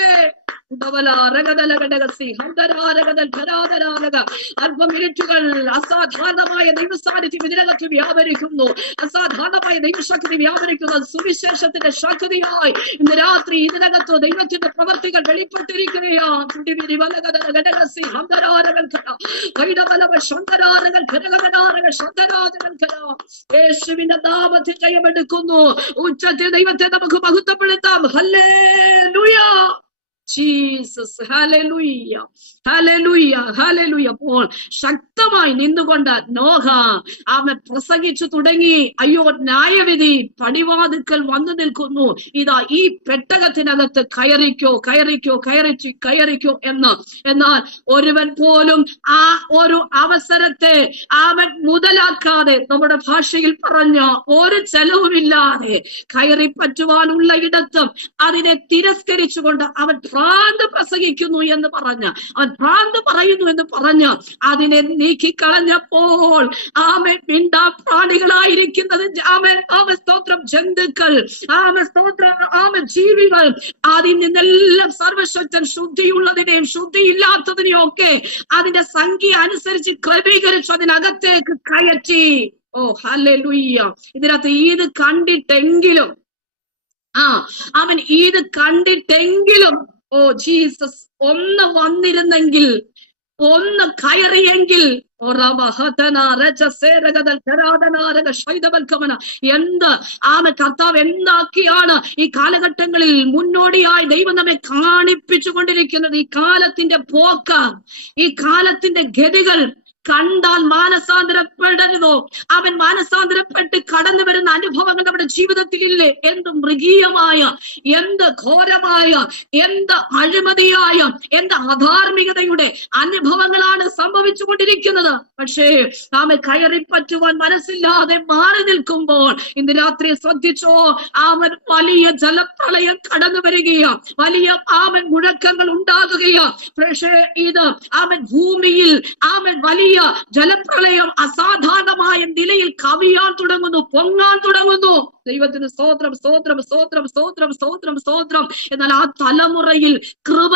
അല്പമിനിറ്റുകൾ അസാധാരണമായ ദൈവസാന്നിധ്യം ഇതിനകത്ത് വ്യാപരിക്കുന്നു, അസാധാരണമായ ദൈവശക്തി വ്യാപരിക്കുന്ന സുവിശേഷത്തിന്റെ ശക്തിയായി ഇന്ന് രാത്രി ഇതിനകത്ത് ദൈവത്തിന്റെ പ്രവർത്തികൾ വെളിപ്പെട്ടിരിക്കുകയാണ്. യേശുവിന്റെ നാമത്തിൽ ജയമെടുക്കുന്നു. ഉച്ചത്തിൽ ദൈവത്തെ നമുക്ക് മഹത്വപ്പെടുത്താം. Hallelujah. Jesus, hallelujah, hallelujah, hallelujah. അപ്പോൾ ശക്തമായി നിന്നുകൊണ്ട് നോഹ പ്രസംഗിച്ചു തുടങ്ങി. അയ്യോ, ന്യായവിധി പടിവാതിക്കൽ വന്നു നിൽക്കുന്നു, ഇതാ ഈ പെട്ടകത്തിനകത്ത് കയറിക്കോ, കയറിക്കോ, കയറിക്കോ എന്ന്. എന്നാൽ ഒരുവൻ പോലും ആ ഒരു അവസരത്തെ അവൻ മുതലാക്കാതെ, നമ്മുടെ ഭാഷയിൽ പറഞ്ഞ ഒരു ചെലവുമില്ലാതെ കയറി പറ്റുവാനുള്ള ഇടത്തും അതിനെ തിരസ്കരിച്ചുകൊണ്ട് അവൻ ഭ്രാന്ത് പ്രസംഗിക്കുന്നു എന്ന് പറഞ്ഞ്, അവൻ ഭ്രാന്ത് പറയുന്നു എന്ന് പറഞ്ഞ് അതിനെ നീക്കിക്കളഞ്ഞപ്പോൾ പ്രാണികളായിരിക്കുന്നത് സ്തോത്രം, ജന്തുക്കൾ, സ്തോത്രം, ജീവികൾ, അതിൽ നിന്നെല്ലാം സർവശക്തൻ ശുദ്ധിയുള്ളതിനെയും ശുദ്ധിയില്ലാത്തതിനെയും ഒക്കെ അതിന്റെ സംഖ്യ അനുസരിച്ച് ക്രമീകരിച്ച് അതിനകത്തേക്ക് കയറ്റി. ഓ ഹല്ലേലൂയ. ഇതിനകത്ത് ഇത് കണ്ടിട്ടെങ്കിലും അവൻ ഇത് കണ്ടിട്ടെങ്കിലും ഓ ജീസസ് ഒന്ന് വന്നിരുന്നെങ്കിൽ, ഒന്ന് കയറിയെങ്കിൽ, എന്ത് കർത്താവ് എന്താക്കിയാണ് ഈ കാലഘട്ടങ്ങളിൽ മുന്നോടിയായി ദൈവം നമ്മെ കാണിപ്പിച്ചു കൊണ്ടിരിക്കുന്നത്. ഈ കാലത്തിന്റെ പോക്ക്, ഈ കാലത്തിന്റെ ഗതികൾ കണ്ടാൽ മാനസാന്തരപ്പെടരുതോ? അവൻ മാനസാന്തരപ്പെട്ട് കടന്നു വരുന്ന അനുഭവങ്ങൾ നമ്മുടെ ജീവിതത്തിൽ ഇല്ലേ? എന്ത് മൃഗീയമായ, എന്ത് ഘോരമായ, എന്ത് അഴിമതിയായ, എന്ത് അധാർമികതയുടെ അനുഭവങ്ങളാണ് സംഭവിച്ചു കൊണ്ടിരിക്കുന്നത്. പക്ഷേ നാം കയറിപ്പറ്റുവാൻ മനസ്സില്ലാതെ മാറി നിൽക്കുമ്പോൾ ഇന്ന് രാത്രി ശ്രദ്ധിച്ചോ, അവൻ വലിയ ജലപ്രളയം കടന്നു വരികയാ, വലിയ അവൻ മുഴക്കങ്ങൾ ഉണ്ടാകുകയാ. പക്ഷേ ഇത് അവൻ ഭൂമിയിൽ അവൻ വലിയ ജലപ്രളയം അസാധാരണമായ നിലയിൽ കവിയാൻ തുടങ്ങുന്നു, പൊങ്ങാൻ തുടങ്ങുന്നു. ദൈവത്തിന് സ്തോത്രം, സ്തോത്രം, സ്തോത്രം, സ്തോത്രം, സ്തോത്രം, സ്തോത്രം. എന്നാൽ ആ തലമുറയിൽ കൃപ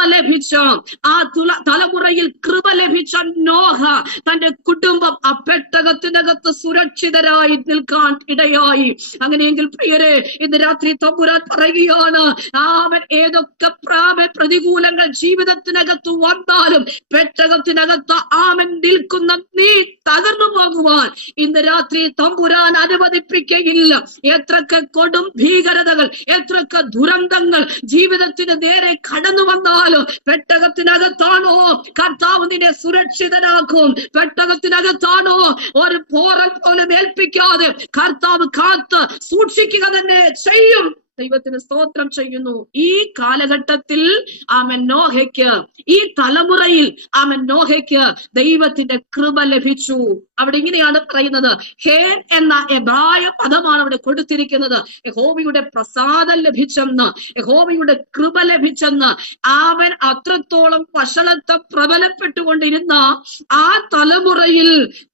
ലഭിച്ച നോഹ തന്റെ കുടുംബം ആ പെട്ടകത്തിനകത്ത് സുരക്ഷിതരായി നിൽക്കാൻ ഇടയായി. അങ്ങനെയെങ്കിൽ പ്രിയരെ, ഇന്ന് രാത്രി തമ്പുരാൻ പറയുകയാണ്, അവൻ ഏതൊക്കെ പ്രതികൂലങ്ങൾ ജീവിതത്തിനകത്ത് വന്നാലും പെട്ടകത്തിനകത്ത് അവൻ നിൽക്കുന്ന നീ തകർന്നു പോകുവാൻ ഇന്ന് രാത്രി തമ്പുരാൻ അനുവദിപ്പിക്കയില്ല. എത്രയൊക്കെ കൊടും ഭീകരതകൾ, എത്രയൊക്കെ ദുരന്തങ്ങൾ ജീവിതത്തിന് നേരെ കടന്നു വന്നാലും പെട്ടകത്തിനകത്താണോ കർത്താവ് നിന്നെ സുരക്ഷിതനാക്കും. പെട്ടകത്തിനകത്താണോ ഒരു പോറൽ പോലും ഏൽപ്പിക്കാതെ കർത്താവ് കാത്ത് സൂക്ഷിക്കുക തന്നെ ചെയ്യും. ദൈവത്തിന് സ്തോത്രം ചെയ്യുന്നു. ഈ കാലഘട്ടത്തിൽ ആമൻ നോഹയ്ക്ക്, ഈ തലമുറയിൽ ആമൻ നോഹയ്ക്ക് ദൈവത്തിന്റെ കൃപ ലഭിച്ചു. അവിടെ ഇങ്ങനെയാണ് പറയുന്നത്, ഹേൻ എന്ന എബ്രായ പദമാണ് അവിടെ കൊടുത്തിരിക്കുന്നത്. യഹോവയുടെ പ്രസാദം ലഭിച്ചെന്ന്, യഹോവയുടെ കൃപ ലഭിച്ചെന്ന്. അവൻ അത്രത്തോളം വഷളത്തെ പ്രബലപ്പെട്ടുകൊണ്ടിരുന്ന ആ തലമുറയിൽ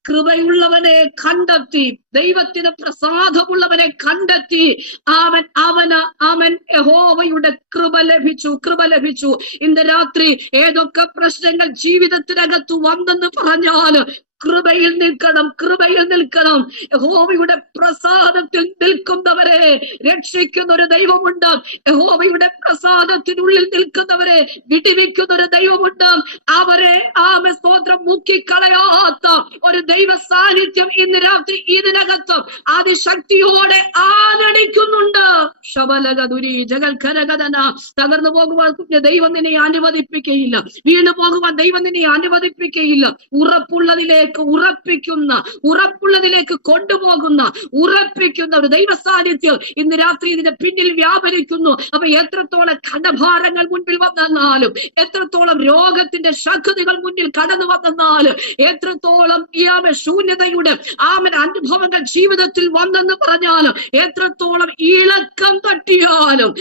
കൃപയുള്ളവനെ കണ്ടെത്തി, ദൈവത്തിന് പ്രസാദമുള്ളവനെ കണ്ടെത്തി. അവൻ യഹോവയുടെ കൃപ ലഭിച്ചു. ഇന്ന് രാത്രി ഏതൊക്കെ പ്രശ്നങ്ങൾ ജീവിതത്തിനകത്ത് വന്നെന്ന് പറഞ്ഞാൽ കൃപയിൽ നിൽക്കണം. യഹോവയുടെ പ്രസാദത്തിൽ നിൽക്കുന്നവരെ രക്ഷിക്കുന്ന ഒരു ദൈവമുണ്ട്. യഹോവയുടെ പ്രസാദത്തിനുള്ളിൽ നിൽക്കുന്നവരെ വിടിവിക്കുന്ന ഒരു ദൈവമുണ്ട്. അവരെ സ്തോത്രം മുക്കിക്കളയാത്ത ഒരു ദൈവ സാന്നിധ്യം ഇന്ന് രാത്രി ഇതിനകത്ത് അതിശക്തിയോടെ ആനടിക്കുന്നുണ്ട്. ശബലഗതുരി ജഗൽഖരഗതന. തകർന്നു പോകുവാൻ ദൈവം നിന്നെ അനുവദിപ്പിക്കുകയില്ല, വീണു പോകുവാൻ ദൈവം നിന്നെ അനുവദിപ്പിക്കുകയില്ല. ഉറപ്പുള്ളതിലേക്ക് കൊണ്ടുപോകുന്ന ഒരു ദൈവ സാന്നിധ്യം ഇന്ന് രാത്രി ഇതിന്റെ പിന്നിൽ വ്യാപരിക്കുന്നു. അപ്പൊ എത്രത്തോളം കടഭാരങ്ങൾ മുൻപിൽ വന്നെന്നാലും, എത്രത്തോളം രോഗത്തിന്റെ ശക്തികൾ മുന്നിൽ കടന്നു വന്നെന്നാലും, എത്രത്തോളം ശൂന്യതയുടെ അനുഭവങ്ങൾ ജീവിതത്തിൽ വന്നെന്ന് പറഞ്ഞാലും, എത്രത്തോളം ഇളക്കം തട്ടിയാലും,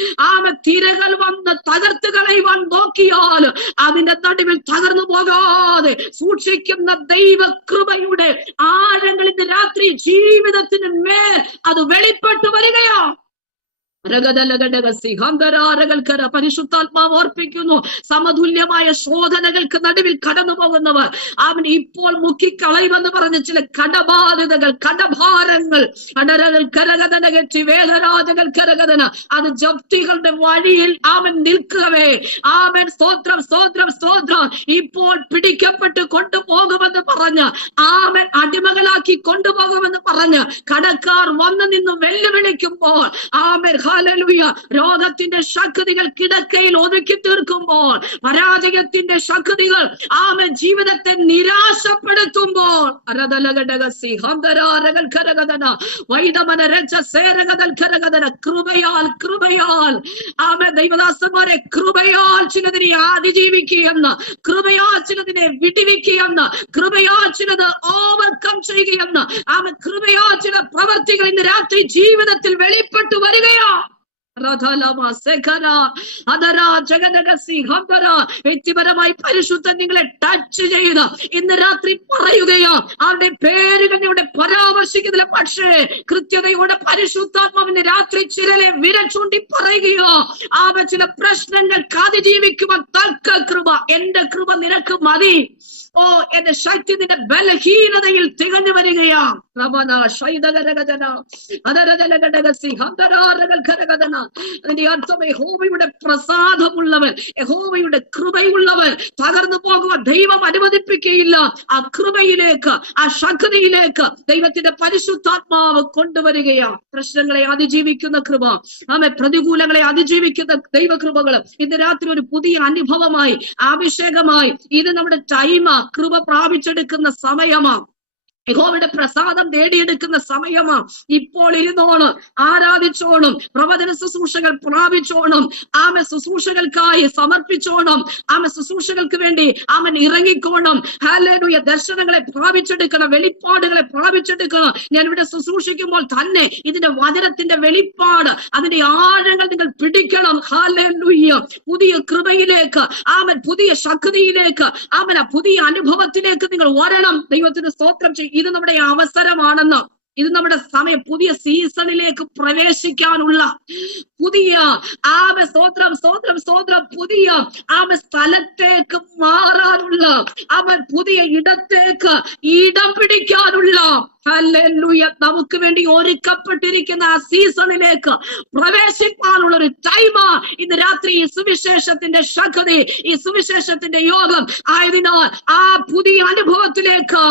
തിരകൾ വന്ന് തകർത്ത് കളയുവാൻ നോക്കിയാലും അതിന്റെ നടുവിൽ തകർന്നു പോകാതെ സൂക്ഷിക്കുന്ന ദൈവ കൃപയുടെ ആഴങ്ങൾ ഇന്ന് രാത്രി ജീവിതത്തിന് മേൽ അത് വെളിപ്പെട്ടു വരികയാ. പരിശുദ്ധാത്മാവ് ഓർപ്പിക്കുന്നു, സമതുല്യമായ ശോധനകൾക്ക് നടുവിൽ കടന്നു പോകുന്നവർ അവൻ ഇപ്പോൾ മുക്കിക്കളയുമെന്ന് പറഞ്ഞ ചില കടബാധ്യതകൾ, കടഭാരങ്ങൾ, വേദരാജകൾ കരകഥന, അത് ജപ്തികളുടെ വഴിയിൽ അവൻ നിൽക്കവേ സ്തോത്രം, സ്തോത്രം, സ്തോത്രം, ഇപ്പോൾ പിടിക്കപ്പെട്ട് കൊണ്ടുപോകുമെന്ന് പറഞ്ഞ് അടിമകളാക്കി കൊണ്ടുപോകുമെന്ന് പറഞ്ഞ് കടക്കാർ വന്നു നിന്ന് വെല്ലുവിളിക്കുമ്പോൾ രോഗത്തിന്റെ ശക്തികൾ കിടക്കയിൽ ഒതുക്കി തീർക്കുമ്പോൾ, പരാജയത്തിന്റെ ശക്തികൾ ജീവിതത്തെ നിരാശപ്പെടുത്തുമ്പോൾ, ദൈവദാസന്മാരെ കൃപയാൽ ചിലതിനെ അതിജീവിക്കുകയെന്ന്, കൃപയാൽ ചിലതിനെ വിടിവിക്കുകയെന്ന്, കൃപയാൽ ചിലത് ഓവർകം ചെയ്യുകയെന്ന്, കൃപയാൽ ചില പ്രവർത്തികൾ ഇന്ന് രാത്രി ജീവിതത്തിൽ വെളിപ്പെട്ടു വരികയാ. വ്യക്തിപരമായി പരിശുദ്ധൻ നിങ്ങളെ ടച്ച് ചെയ്ത് ഇന്ന് രാത്രി പറയുകയോ അവരുടെ പേരുകൾ ഇവിടെ പരാമർശിക്കുന്നില്ല, പക്ഷേ കൃത്യതയോടെ പരിശുദ്ധാത്മാവിന്റെ രാത്രി ചിലരെ വിരൽ ചൂണ്ടി പറയുകയോ ചില പ്രശ്നങ്ങൾക്ക് അതിജീവിക്കുവാൻ തക്ക കൃപ, എന്റെ കൃപ നിനക്ക് മതി. എന്റെ ശക്തി നിന്റെ ബലഹീനതയിൽ തികഞ്ഞു വരികയാ. അതിന്റെ അർത്ഥം യഹോവയുടെ പ്രസാദമുള്ളവൻ, യഹോവയുടെ കൃപയുള്ളവൻ തകർന്നു പോകുവാൻ ദൈവം അനുവദിപ്പിക്കുകയില്ല. ആ കൃപയിലേക്ക്, ആ ശക്തിയിലേക്ക് ദൈവത്തിന്റെ പരിശുദ്ധാത്മാവ് കൊണ്ടുവരികയാ. പ്രശ്നങ്ങളെ അതിജീവിക്കുന്ന കൃപ, പ്രതികൂലങ്ങളെ അതിജീവിക്കുന്ന ദൈവകൃപകൾ ഇന്ന് രാത്രി ഒരു പുതിയ അനുഭവമായി, അഭിഷേകമായി, ഇത് നമ്മുടെ ടൈമാ. കൃപ പ്രാപിച്ചെടുക്കുന്ന സമയമാ. യഹോവയുടെ പ്രസാദം നേടിയെടുക്കുന്ന സമയമാ. ഇപ്പോൾ ഇരുന്നോണം, ആരാധിച്ചോണം, പ്രവചന ശുശ്രൂഷകൾ പ്രാപിച്ചോണം, ആമെ ശുശ്രൂഷകൾക്കായി സമർപ്പിച്ചോണം, ആമെ ശുശ്രൂഷകൾക്ക് വേണ്ടി ആമൻ ഇറങ്ങിക്കോണം. ഹല്ലേലൂയ. ദർശനങ്ങളെ പ്രാപിച്ചെടുക്കണം, വെളിപ്പാടുകളെ പ്രാപിച്ചെടുക്കണം. ഞാൻ ഇവിടെ ശുശ്രൂഷിക്കുമ്പോൾ തന്നെ ഇതിന്റെ വചനത്തിന്റെ വെളിപ്പാട്, അതിന്റെ ആഴങ്ങൾ നിങ്ങൾ പിടിക്കണം. ഹല്ലേലൂയ. പുതിയ കൃപയിലേക്ക്, ആമൻ പുതിയ ശക്തിയിലേക്ക്, ആമൻ പുതിയ അനുഭവത്തിലേക്ക് നിങ്ങൾ വരണം. ദൈവത്തിന് സ്തോത്രം ചെയ്യും. ഇത് നമ്മുടെ അവസരമാണെന്ന്, ഇത് നമ്മുടെ സമയം, പുതിയ സീസണിലേക്ക് പ്രവേശിക്കാനുള്ള, പുതിയ സ്തോത്രം സ്തോത്രം സ്തോത്രം പുതിയ സ്ഥലത്തേക്ക് മാറാനുള്ള, അവൻ പുതിയ ഇടത്തേക്ക് ഇടം പിടിക്കാനുള്ള, ഹല്ലേലൂയ, നമുക്ക് വേണ്ടി ഒരുക്കപ്പെട്ടിരിക്കുന്ന ആ സീസണിലേക്ക് പ്രവേശിക്കാനുള്ള ഒരു ടൈമാ ഇന്ന് രാത്രി. ഈ സുവിശേഷത്തിന്റെ ശക്തി, ഈ സുവിശേഷത്തിന്റെ യോഗം ആയതിനാൽ ആ പുതിയ അനുഭവത്തിലേക്ക്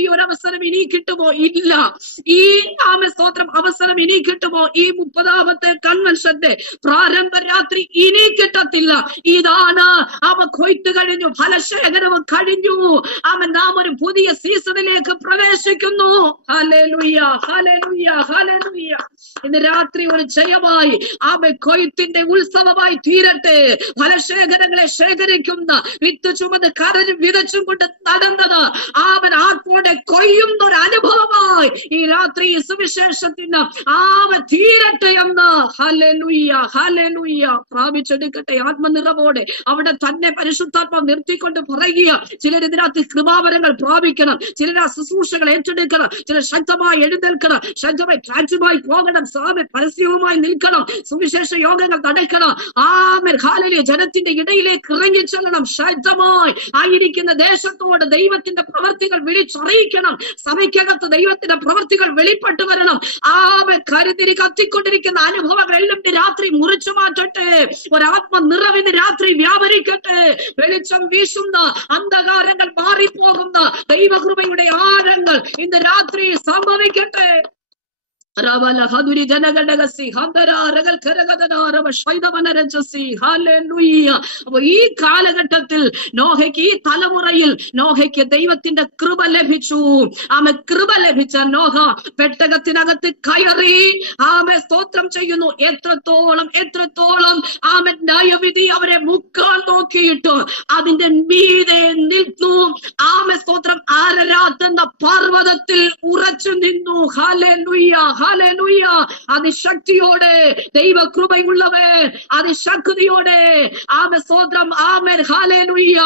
ഈ ഒരു അവസരം ഇനി കിട്ടുമോ? ഇല്ല. ഈ സ്തോത്രം അവസരം ഇനി കിട്ടുമോ? ഈ 30ാമത്തെ കൺവെൻഷന്റെ പ്രാരംഭ രാത്രി ഇനി കിട്ടത്തില്ല. ഇതാണ് കൊയ്ത്ത് കഴിഞ്ഞു, ഫലശേഖരവും കഴിഞ്ഞു. നാം ഒരു പുതിയ സീസണിലേക്ക് പ്രവേശിക്കുന്നു. Hallelujah, hallelujah, hallelujah. ഇന്ന് രാത്രി ഒരു ജയമായി കൊയ്ത്തിന്റെ ഉത്സവമായി തീരട്ടെ. ഫലശേഖരങ്ങളെ ശേഖരിക്കുന്ന, വിത്ത് ചുമന്ന് കരഞ്ഞും വിതച്ചും കൊണ്ട് നടന്നത് ആത്മോടെ കൊയ്യുന്ന ഒരു അനുഭവമായി ഈ രാത്രി സുവിശേഷത്തിന് തീരട്ടെ എന്ന് ഹല്ലേലൂയ, ഹല്ലേലൂയ പ്രാപിച്ചെടുക്കട്ടെ. ആത്മനിറവോടെ അവിടെ തന്നെ പരിശുദ്ധാത്മാവ് നിർത്തിക്കൊണ്ട് പറയുക. ചിലർ ഇതിനകത്ത് കൃപാവരങ്ങൾ പ്രാപിക്കണം, ചിലർ ആ ശുശ്രൂഷകൾ ഏറ്റെടുക്കണം, ചിലർ ശക്തമായി എഴുന്നേൽക്കണം, ശക്തമായി ട്രാൻസുമായി പോകണം, പരസ്യവുമായി നിൽക്കണം, സുവിശേഷ യോഗങ്ങൾ നടക്കണം. ഹല്ലേലൂയ. ജനത്തിന്റെ ഇടയിലേക്ക് ഇറങ്ങി ചെല്ലണം. ശക്തമായി ആയിരിക്കുന്ന ദേശത്തോട് ദൈവത്തിന്റെ പ്രവർത്തികൾ വിളിച്ചറിയിക്കണം. സഭയ്ക്കകത്ത് ദൈവത്തിന്റെ പ്രവർത്തികൾ വെളിപ്പെട്ടു വരണം. കരുതിരി കത്തിക്കൊണ്ടിരിക്കുന്ന അനുഭവങ്ങളെല്ലാം രാത്രി മുറിച്ചു മാറ്റട്ടെ. ഒരാത്മ നിറവിന് രാത്രി വ്യാപരിക്കട്ടെ. വെളിച്ചം വീശുന്ന അന്ധകാരങ്ങൾ മാറിപ്പോകുന്ന ദൈവകൃപയുടെ ആഴങ്ങൾ ഇന്ന് രാത്രി സംഭവിക്കട്ടെ. ഈ കാലഘട്ടത്തിൽ നോഹയ്ക്ക്, ഈ തലമുറയിൽ നോഹയ്ക്ക് ദൈവത്തിന്റെ കൃപ ലഭിച്ചു. കൃപ ലഭിച്ച നോഹ പെട്ടകത്തിനകത്ത് കയറി സ്തോത്രം ചെയ്യുന്നു. എത്രത്തോളം ന്യായവിധി അവരെ മുക്കാൻ നോക്കിയിട്ട് അതിന്റെ മീതെ നിൽക്കുന്നു. സ്തോത്രം ആരരാത്ത് എന്ന പർവ്വതത്തിൽ ഉറച്ചു നിന്നു. Hallelujah, hallelujah. അതിശക്തിയോടെ ദൈവകൃപയുള്ളവൻ, അതിശക്തിയോടെ സ്തോത്രം ഹല്ലേലൂയ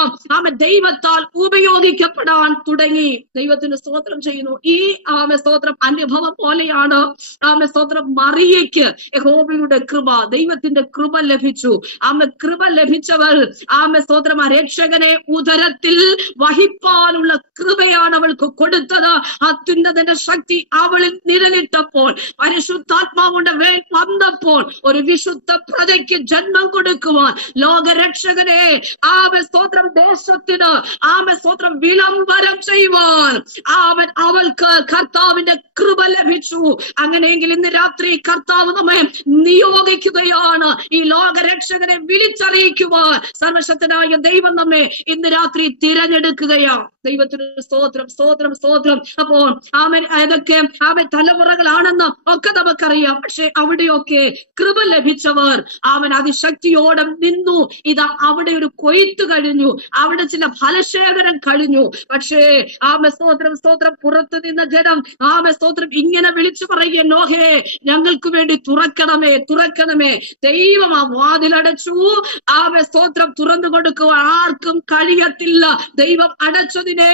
ദൈവത്താൽ ഉപയോഗിക്കപ്പെടാൻ തുടങ്ങി. ദൈവത്തിന് സ്തോത്രം ചെയ്യുന്നു. ഈ സ്തോത്രം അനുഭവം പോലെയാണ് സ്തോത്രം മറിയയ്ക്ക് യഹോവയുടെ കൃപ, ദൈവത്തിന്റെ കൃപ ലഭിച്ചു. കൃപ ലഭിച്ചവൾ സ്തോത്രം രക്ഷകനെ ഉദരത്തിൽ വഹിപ്പാനുള്ള കൃപയാണ് അവൾക്ക് കൊടുത്തത്. അത്യുന്നതന്റെ ശക്തി അവളിൽ നിഴലിട്ടപ്പോൾ, പരിശുദ്ധാത്മാവുടെ മേൽ വന്നപ്പോൾ, ഒരു വിശുദ്ധ പ്രജയ്ക്ക് ജന്മം കൊടുക്കുവാൻ, ലോകരക്ഷകനെ സ്തോത്രം ദേശത്തിന് സ്തോത്രം വിളംബരം ചെയ്യുവാൻ അവൾക്ക് കർത്താവിന്റെ കൃപ ലഭിച്ചു. അങ്ങനെയെങ്കിൽ ഇന്ന് രാത്രി കർത്താവ് നമ്മെ നിയോഗിക്കുകയാണ്. ഈ ലോകരക്ഷകനെ വിളിച്ചറിയിക്കുവാൻ സർവശക്തനായ ദൈവം നമ്മെ ഇന്ന് രാത്രി തിരഞ്ഞെടുക്കുകയാണ്. ദൈവത്തിന് സ്തോത്രം, സ്തോത്രം, സ്തോത്രം. അപ്പോൾ ഏതൊക്കെ തലമുറകളാണെന്ന് ഒക്കെ നമുക്കറിയാം. പക്ഷെ അവിടെയൊക്കെ കൃപ ലഭിച്ചവർ അതിശക്തിയോടെ നിന്നു. ഇതാ അവിടെ ഒരു കൊയ്ത്ത് കഴിഞ്ഞു, അവിടെ ചില ഫലശേഖരം കഴിഞ്ഞു. പക്ഷേ സ്തോത്രം, സ്തോത്രം പുറത്തു നിന്ന ജനം സ്തോത്രം ഇങ്ങനെ വിളിച്ചു പറയുക, നോഹേ ഞങ്ങൾക്ക് വേണ്ടി തുറക്കണമേ, തുറക്കണമേ. ദൈവം വാതിലടച്ചു. സ്തോത്രം തുറന്നു കൊടുക്കുവാൻ ആർക്കും കഴിയത്തില്ല. ദൈവം അടച്ചതിനെ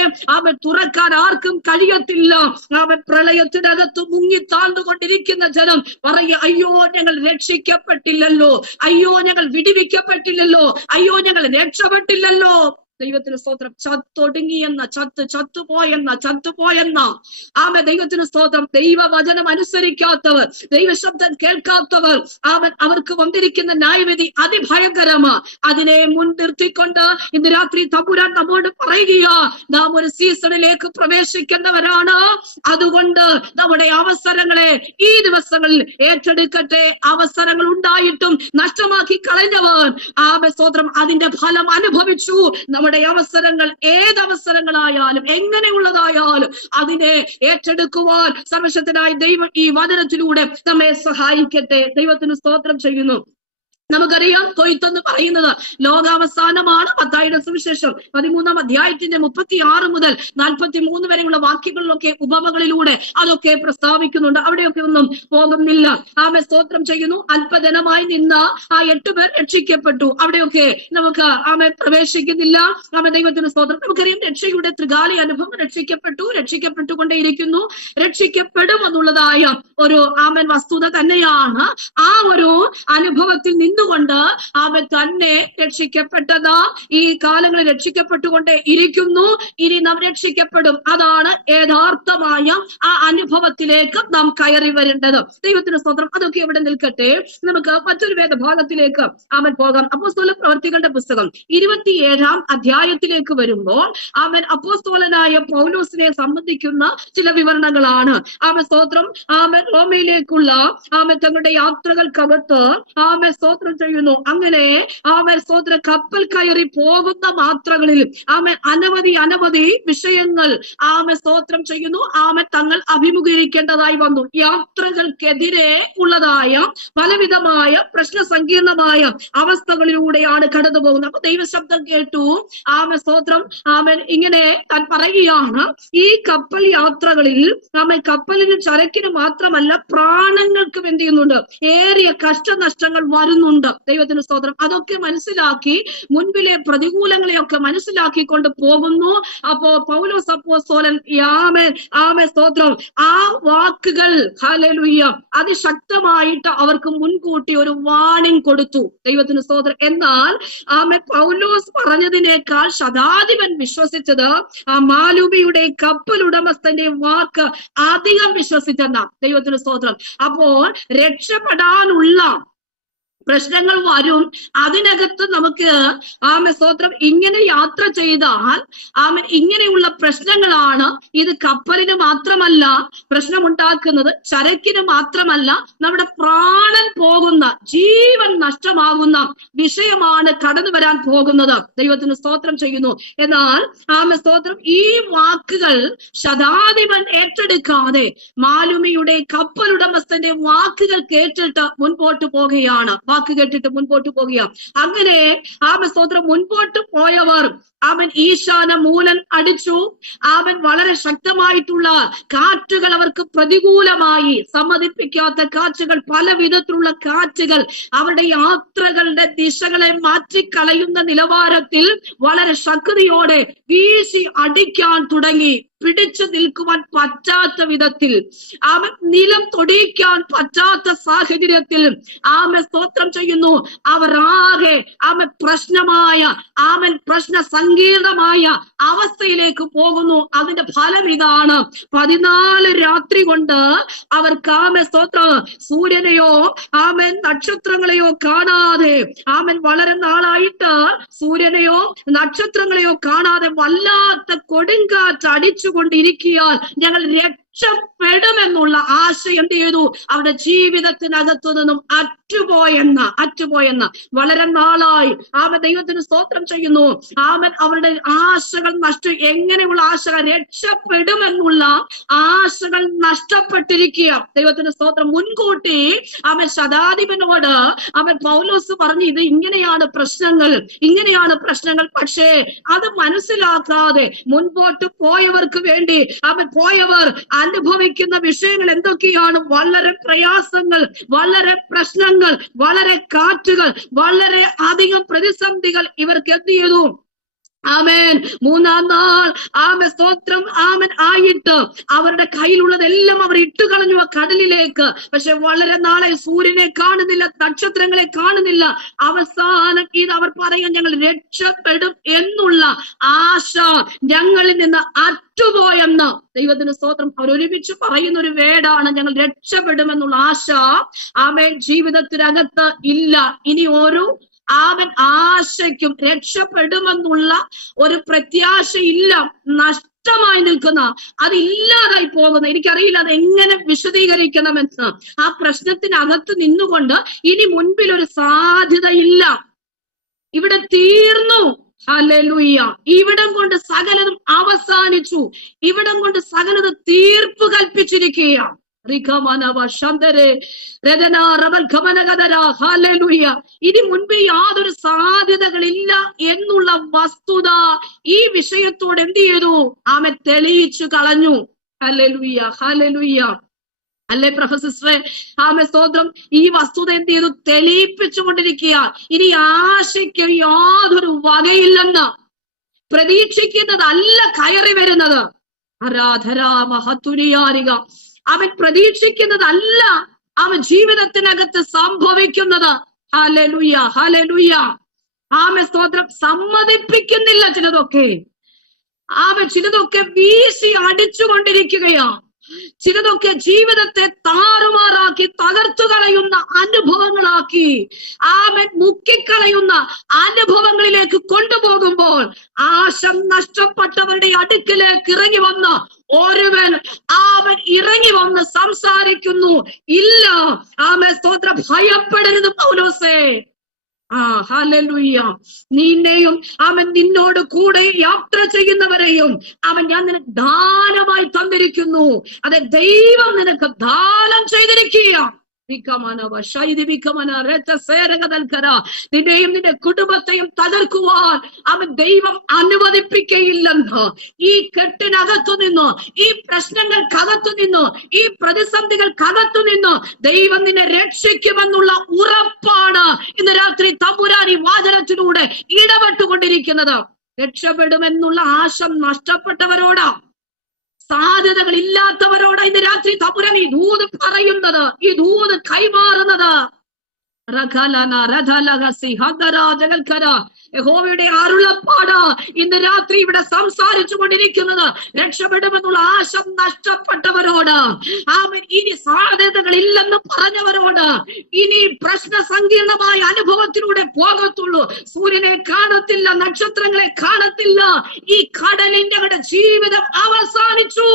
തുറക്കാൻ ആർക്കും കഴിയത്തില്ല. പ്രളയത്തിനകത്ത് മുങ്ങി താഴ്ന്നുകൊണ്ടിരിക്കുന്ന ജനം പറയുക, അയ്യോ ഞങ്ങൾ രക്ഷിക്കപ്പെട്ടില്ലല്ലോ, അയ്യോ ഞങ്ങൾ വിടിവിക്കപ്പെട്ടില്ലല്ലോ, അയ്യോ ഞങ്ങൾ രക്ഷപ്പെട്ടില്ലല്ലോ. ദൈവത്തിന് സ്തോത്രം. ചത്തൊടുങ്ങിയെന്ന ചത്തുപോയെന്ന ആമേൻ. ദൈവത്തിന് സ്തോത്രം. ദൈവവചനം അനുസരിക്കാത്തവർ, ദൈവശബ്ദം കേൾക്കാത്തവർ, അവർക്ക് വന്നിരിക്കുന്ന ന്യായവിധി അതിഭയങ്കരമാ. അതിനെ മുൻനിർത്തിക്കൊണ്ട് ഇന്ന് രാത്രി തമ്പുരാൻ നമ്മോട് പറയുക, നാം ഒരു സീസണിലേക്ക് പ്രവേശിക്കുന്നവരാണ്. അതുകൊണ്ട് നമ്മുടെ അവസരങ്ങളെ ഈ ദിവസങ്ങളിൽ ഏറ്റെടുക്കട്ടെ. അവസരങ്ങൾ ഉണ്ടായിട്ടും നഷ്ടമാക്കി കളഞ്ഞവർ സ്തോത്രം അതിന്റെ ഫലം അനുഭവിച്ചു. നമ്മുടെ അവസരങ്ങൾ ഏതവസരങ്ങളായാലും എങ്ങനെയുള്ളതായാലും അതിനെ ഏറ്റെടുക്കുവാൻ സർവശക്തനായ ദൈവം ഈ വചനത്തിലൂടെ നമ്മെ സഹായിക്കട്ടെ. ദൈവത്തിന് സ്തോത്രം ചെയ്യുന്നു. നമുക്കറിയാം, കൊയ്ത്തെന്ന് പറയുന്നത് ലോകാവസാനമാണ്. മത്തായിയുടെ സുവിശേഷം 13-ാം അധ്യായത്തിന്റെ 36 മുതൽ 43 വരെയുള്ള വാക്യങ്ങളിലൊക്കെ ഉപമകളിലൂടെ അതൊക്കെ പ്രസ്താവിക്കുന്നുണ്ട്. അവിടെയൊക്കെ ഒന്നും പോകുന്നില്ല. ആമേൻ. സ്തോത്രം ചെയ്യുന്നു. അല്പധനമായി നിന്ന ആ 8 പേർ രക്ഷിക്കപ്പെട്ടു. അവിടെയൊക്കെ നമുക്ക് ആമേൻ പ്രവേശിക്കുന്നില്ല. ആമേൻ. ദൈവത്തിന് സ്തോത്രം. നമുക്കറിയാം, രക്ഷയുടെ ത്രികാലി അനുഭവം. രക്ഷിക്കപ്പെട്ടുകൊണ്ടേയിരിക്കുന്നു, രക്ഷിക്കപ്പെടും എന്നുള്ളതായ ഒരു ആമേൻ വസ്തുത തന്നെയാണ്. ആ ഒരു അനുഭവത്തിൽ നിന്നുകൊണ്ട് അവൻ തന്നെ രക്ഷിക്കപ്പെട്ടത്. ഈ കാലങ്ങളിൽ രക്ഷിക്കപ്പെട്ടുകൊണ്ടേ ഇരിക്കുന്നു. ഇനി നാം രക്ഷിക്കപ്പെടും. അതാണ് യഥാർത്ഥമായ ആ അനുഭവത്തിലേക്ക് നാം കയറി വരേണ്ടത്. ദൈവത്തിന് സ്തോത്രം. അതൊക്കെ ഇവിടെ നിൽക്കട്ടെ. നമുക്ക് മറ്റൊരു വേദഭാഗത്തിലേക്ക് അവൻ പോകാം. അപ്പോസ്തല പ്രവൃത്തികളുടെ പുസ്തകം 27-ാം അധ്യായത്തിലേക്ക് വരുമ്പോൾ അവൻ അപ്പോസ്തലനായ പൗലോസിനെ സംബന്ധിക്കുന്ന ചില വിവരണങ്ങളാണ്. ആമേൻ. സ്തോത്രം. ആമേൻ. റോമയിലേക്കുള്ള ആമേൻ തങ്ങളുടെ യാത്രകൾക്കകത്ത് ആമേൻ സ്തോത്രം ചെയ്യുന്നു. അങ്ങനെ ആമേൻ സ്തോത്രം കപ്പൽ കയറി പോകുന്ന മാത്രകളിൽ ആമേൻ അനവധി വിഷയങ്ങൾ ആമേൻ സ്തോത്രം ചെയ്യുന്നു. ആമേൻ തങ്ങൾ അഭിമുഖീകരിക്കേണ്ടതായി വന്നു. യാത്രകൾക്കെതിരെ ഉള്ളതായ പലവിധമായ പ്രശ്നസങ്കീർണമായ അവസ്ഥകളിലൂടെയാണ് കടന്നു പോകുന്നത്. അപ്പൊ ദൈവശബ്ദം കേട്ടു. ആമേൻ സ്തോത്രം. ആമേൻ ഇങ്ങനെ താൻ പറയുകയാണ്, ഈ കപ്പൽ യാത്രകളിൽ ആമേൻ കപ്പലിന് ചരക്കിന് മാത്രമല്ല പ്രാണങ്ങൾക്കും എന്ത് ചെയ്യുന്നുണ്ട്, ഏറിയ കഷ്ടനഷ്ടങ്ങൾ വരുന്നുണ്ട്. ദൈവത്തിന് സ്തോത്രം. അതൊക്കെ മനസ്സിലാക്കി മുൻപിലെ പ്രതികൂലങ്ങളെയൊക്കെ മനസ്സിലാക്കിക്കൊണ്ട് പോകുന്നു. അപ്പോ പൗലോസ് അപ്പോസ്തലൻ ആമേൻ സ്തോത്രം ആ വാക്കുകൾ ഹല്ലേലൂയ അതിശക്തമായിട്ട് അവർക്ക് മുൻകൂട്ടി ഒരു വാണിംഗ് കൊടുത്തു. ദൈവത്തിന് സ്തോത്രം. എന്നാൽ ആമേൻ പൗലോസ് പറഞ്ഞതിനേക്കാൾ ശതാധിപൻ വിശ്വസിച്ചത് ആ മാലുമിയുടെ കപ്പൽ ഉടമസ്ഥന്റെ വാക്ക് അധികം വിശ്വസിച്ചെന്ന. ദൈവത്തിന് സ്തോത്രം. അപ്പോൾ രക്ഷപ്പെടാനുള്ള പ്രശ്നങ്ങൾ വരും. അതിനകത്ത് നമുക്ക് ആമേൻ സ്തോത്രം ഇങ്ങനെ യാത്ര ചെയ്താൽ ആമേൻ ഇങ്ങനെയുള്ള പ്രശ്നങ്ങളാണ്. ഇത് കപ്പലിന് മാത്രമല്ല പ്രശ്നമുണ്ടാക്കുന്നത്, ചരക്കിന് മാത്രമല്ല, നമ്മുടെ പ്രാണൻ പോകുന്ന, ജീവൻ നഷ്ടമാകുന്ന വിഷയമാണ് കടന്നു വരാൻ പോകുന്നത്. ദൈവത്തിന് സ്തോത്രം ചെയ്യുന്നു. എന്നാൽ ആമേൻ സ്തോത്രം ഈ വാക്കുകൾ ശതാധിപൻ ഏറ്റെടുക്കാതെ മാലുമിയുടെ കപ്പലുടമസ്ഥന്റെ വാക്കുകൾ കേട്ടിട്ട് മുൻപോട്ട് പോകുകയാണ്. വാക്ക് കേട്ടിട്ട് മുൻപോട്ട് പോകുക. അങ്ങനെ ആമേൻ സ്തോത്രം മുൻപോട്ട് പോയവർ അവൻ ഈശാന മൂലൻ അടിച്ചു. അവൻ വളരെ ശക്തമായിട്ടുള്ള കാറ്റുകൾ അവർക്ക് പ്രതികൂലമായി, സമ്മതിപ്പിക്കാത്ത കാറ്റുകൾ, പല വിധത്തിലുള്ള കാറ്റുകൾ അവരുടെ യാത്രകളുടെ ദിശകളെ മാറ്റിക്കളയുന്ന നിലവാരത്തിൽ വളരെ ശക്തിയോടെ വീശി അടിക്കാൻ തുടങ്ങി. പിടിച്ചു നിൽക്കുവാൻ പറ്റാത്ത വിധത്തിൽ, അവൻ നിലം തൊടിയിക്കാൻ പറ്റാത്ത സാഹചര്യത്തിൽ ആമേൻ സ്തോത്രം ചെയ്യുന്നു. അവർ ആകെ ആമേൻ പ്രശ്നമായ പ്രശ്ന സങ്കീർണമായ അവസ്ഥയിലേക്ക് പോകുന്നു. അതിന്റെ ഫലം ഇതാണ്. 14 രാത്രി കൊണ്ട് അവർക്ക് ആമേൻ സ്തോത്രം സൂര്യനെയോ ആമേൻ നക്ഷത്രങ്ങളെയോ കാണാതെ, ആമേൻ വളരെ നാളായിട്ട് സൂര്യനെയോ നക്ഷത്രങ്ങളെയോ കാണാതെ വല്ലാത്ത കൊടുങ്കാറ്റ് അടിച്ചുകൊണ്ടിരിക്കിയാൽ ഞങ്ങൾ രക്ഷപ്പെടുമെന്നുള്ള ആശയം എന്ത് ചെയ്തു, അവരുടെ ജീവിതത്തിനകത്തു നിന്നും അറ്റുപോയെന്ന വളരെ നാളായി ആമേൻ ദൈവത്തിന് സ്തോത്രം ചെയ്യുന്നു. ആമേൻ അവരുടെ ആശകൾ എങ്ങനെയുള്ള ആശകൾ, രക്ഷപ്പെടുമെന്നുള്ള ആശകൾ നഷ്ടപ്പെട്ടിരിക്കുക. ദൈവത്തിന് സ്തോത്രം. മുൻകൂട്ടി അവൻ ശതാധിപനോട് അവൻ പൗലോസ് പറഞ്ഞു, ഇത് ഇങ്ങനെയാണ് പ്രശ്നങ്ങൾ. പക്ഷേ അത് മനസ്സിലാക്കാതെ മുൻപോട്ട് പോയവർക്ക് വേണ്ടി പോയവർ അനുഭവിക്കുന്ന വിഷയങ്ങൾ എന്തൊക്കെയാണ്? വളരെ പ്രയാസങ്ങൾ, വളരെ പ്രശ്നങ്ങൾ, വളരെ കാറ്റുകൾ, വളരെ അധികം പ്രതിസന്ധികൾ ഇവർക്ക് എന്ത് ചെയ്തു? ആമേൻ. മൂന്നാം നാൾ സ്തോത്രം ആമൻ ആയിട്ട് അവരുടെ കയ്യിലുള്ളതെല്ലാം അവർ ഇട്ടുകളഞ്ഞു ആ കടലിലേക്ക്. പക്ഷെ വളരെ നാളെ സൂര്യനെ കാണുന്നില്ല, നക്ഷത്രങ്ങളെ കാണുന്നില്ല. അവസാനം ഇത് അവർ പറയാൻ, ഞങ്ങൾ രക്ഷപ്പെടും എന്നുള്ള ആശ ഞങ്ങളിൽ നിന്ന് അറ്റുപോയെന്ന്. ദൈവത്തിന് സ്തോത്രം. അവർ ഒരുമിച്ച് പറയുന്ന ഒരു വേടാണ്, ഞങ്ങൾ രക്ഷപ്പെടുമെന്നുള്ള ആശ ആമേൻ ജീവിതത്തിനകത്ത് ഇല്ല. ഇനി ഒരു ആശയ്ക്കും രക്ഷപ്പെടുമെന്നുള്ള ഒരു പ്രത്യാശയില്ല, നഷ്ടമായി നിൽക്കുന്ന, അതില്ലാതായി പോകുന്ന. എനിക്കറിയില്ല അത് എങ്ങനെ വിശദീകരിക്കണമെന്ന്. ആ പ്രശ്നത്തിനകത്ത് നിന്നുകൊണ്ട് ഇനി മുൻപിൽ ഒരു സാധ്യതയില്ല, ഇവിടെ തീർന്നു. ഹല്ലേലൂയ. ഇവിടം കൊണ്ട് സകലതും അവസാനിച്ചു, ഇവിടം കൊണ്ട് സകലതും തീർപ്പ് കൽപ്പിച്ചിരിക്കുകയാണ്. ഇനി മുൻപ് യാതൊരു സാധ്യതകളില്ല എന്നുള്ള വസ്തുത ഈ വിഷയത്തോട് എന്ത് ചെയ്തു? ആമെ തെളിയിച്ചു കളഞ്ഞു. Hallelujah, hallelujah. അല്ലെ പ്രൊഫസറെ? ആമേ സ്തോത്രം. ഈ വസ്തുത എന്ത് ചെയ്തു? തെളിയിപ്പിച്ചു കൊണ്ടിരിക്കുക. ഇനി ആശയ്ക്ക് യാതൊരു വകയില്ലെന്ന്, പ്രതീക്ഷിക്കുന്നതല്ല കയറി വരുന്നത്. ആരാധരാമഹത്തുരിയാരിക. അവൻ പ്രതീക്ഷിക്കുന്നതല്ല അവൻ ജീവിതത്തിനകത്ത് സംഭവിക്കുന്നത്. Hallelujah, hallelujah. ആമേ സ്തോത്രം. സമ്മതിപ്പിക്കുന്നില്ല ചിലതൊക്കെ. ചിലതൊക്കെ വീശി അടിച്ചുകൊണ്ടിരിക്കുകയാ. ചിലതൊക്കെ ജീവിതത്തെ താറുമാറാക്കി തകർത്തു കളയുന്ന അനുഭവങ്ങളാക്കി മുക്കിക്കളയുന്ന അനുഭവങ്ങളിലേക്ക് കൊണ്ടുപോകുമ്പോൾ ആശ നഷ്ടപ്പെട്ടവരുടെ അടുക്കിലേക്ക് ഇറങ്ങി വന്ന് ഒരുവൻ ഇറങ്ങി വന്ന് സംസാരിക്കുന്നു. ഇല്ല സ്തോത്രം, ഭയപ്പെടരുത് പൗലോസേ. ഹല്ലേലൂയ. നിന്നെയും നിന്നോട് കൂടെ യാത്ര ചെയ്യുന്നവരെയും ഞാൻ നിനക്ക് ദാനമായി തന്നിരിക്കുന്നു. അത് ദൈവം നിനക്ക് ദാനം ചെയ്തിരിക്കുക. നിന്റെയും നിന്റെ കുടുംബത്തെയും തകർക്കുവാൻ ദൈവം അനുവദിപ്പിക്കയില്ലെന്ന്. ഈ കെട്ടിനകത്തു നിന്നോ, ഈ പ്രശ്നങ്ങൾക്കകത്തു നിന്നോ, ഈ പ്രതിസന്ധികൾക്കകത്തു നിന്നോ ദൈവം നിന്നെ രക്ഷിക്കുമെന്നുള്ള ഉറപ്പാണ് ഇന്ന് രാത്രി തമ്പുരാൻ ഈ വാചനത്തിലൂടെ ഇടപെട്ടുകൊണ്ടിരിക്കുന്നത്. രക്ഷപ്പെടുമെന്നുള്ള ആശ നഷ്ടപ്പെട്ടവരോടാ, സാധ്യതകൾ ഇല്ലാത്തവരോട് ഇന്ന് രാത്രി തമ്പുരാൻ ഈ ദൂത് പറയുന്നത്, ഈ ദൂത് കൈമാറുന്നത്. യഹോവയുടെ അരുളപ്പാട് ഇന്ന് രാത്രി ഇവിടെ സംസാരിച്ചു കൊണ്ടിരിക്കുന്നത് രക്ഷപ്പെടുമെന്നുള്ള ആശ നഷ്ടപ്പെട്ടവരോട്, ഇനി സാധ്യതകൾ ഇല്ലെന്ന് പറഞ്ഞവരോട്, ഇനി പ്രശ്ന സങ്കീർണമായ അനുഭവത്തിലൂടെ പോകത്തുള്ളൂ. സൂര്യനെ കാണത്തില്ല, നക്ഷത്രങ്ങളെ കാണത്തില്ല, ഈ കടലിന്റെ ജീവിതം അവസാനിച്ചു.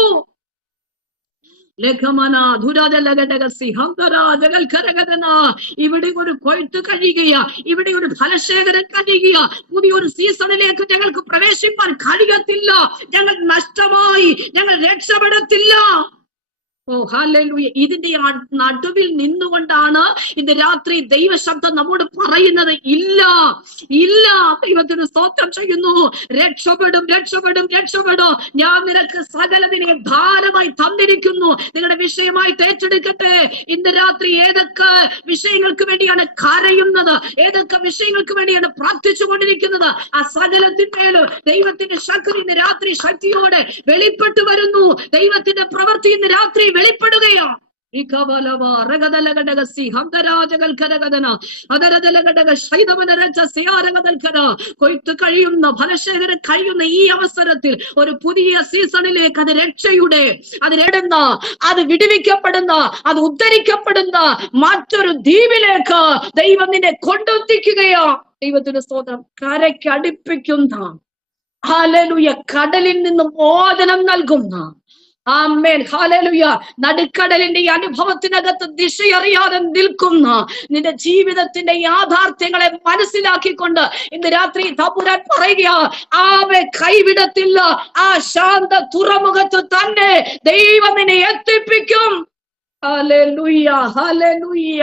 ഇവിടെ ഒരു കൊയ്ത്ത് കഴിയുക, ഇവിടെ ഒരു ഫലശേഖരം കഴിയുക. പുതിയൊരു സീസണിലേക്ക് ഞങ്ങൾക്ക് പ്രവേശിപ്പാൻ കഴിയത്തില്ല. ഞങ്ങൾ നഷ്ടമായി, ഞങ്ങൾ രക്ഷപ്പെടത്തില്ല. ഹല്ലേലൂയ. ഇതിന്റെ നടുവിൽ നിന്നുകൊണ്ടാണ് ഇന്ന് രാത്രി ദൈവശബ്ദം നമ്മോട് പറയുന്നത്, ഇല്ല ഇല്ല. ദൈവത്തിന് സ്തോത്രം ചെയ്യുന്നു. രക്ഷപ്പെടും, രക്ഷപ്പെടും, രക്ഷപ്പെടും. ഞാൻ നിനക്ക് സകലതിനെ ധാരമായി തന്നിരിക്കുന്നു. നിങ്ങളുടെ വിഷയമായി ഏറ്റെടുക്കട്ടെ. ഇന്ന് രാത്രി ഏതൊക്കെ വിഷയങ്ങൾക്ക് വേണ്ടിയാണ് കരയുന്നത്, ഏതൊക്കെ വിഷയങ്ങൾക്ക് വേണ്ടിയാണ് പ്രാർത്ഥിച്ചു കൊണ്ടിരിക്കുന്നത്, ആ സകലത്തിന്മേലും ദൈവത്തിന്റെ ശക്തി ഇന്ന് രാത്രി ശക്തിയോടെ വെളിപ്പെട്ടു വരുന്നു. ദൈവത്തിന്റെ പ്രവൃത്തി ഇന്ന് രാത്രി വെളിപ്പെടുകയാണ്. കൊയ്ത്ത് കഴിയുന്ന, ഫലശേഖരം കഴിയുന്ന ഈ അവസരത്തിൽ ഒരു പുതിയ സീസണിലേക്ക് അത് രക്ഷയുടെ, അത് വിടുവിക്കപ്പെടുന്ന, അത് ഉദ്ധരിക്കപ്പെടുന്ന മറ്റൊരു ദ്വീപിലേക്ക് ദൈവം നിന്നെ കൊണ്ടെത്തിക്കുകയോ. ദൈവത്തിന്റെ സ്തോത്രം. കരയ്ക്ക് അടുപ്പിക്കുന്ന, ഹല്ലേലൂയ, കടലിൽ നിന്നും മോചനം നൽകുന്ന, ആമേൻ, ഹല്ലേലൂയ, നടുക്കടലിന്റെ ഈ അനുഭവത്തിനകത്ത് ദിശയറിയാതെ നിൽക്കുന്ന നിന്റെ ജീവിതത്തിന്റെ യാഥാർത്ഥ്യങ്ങളെ മനസ്സിലാക്കിക്കൊണ്ട് ഇന്ന് രാത്രി തമ്പുരാൻ പറയുക, ആമേ കൈവിടത്തില്ല. ആ ശാന്ത തുറമുഖത്ത് തന്നെ ദൈവം നിന്നെ എത്തിപ്പിക്കും. Hallelujah, hallelujah.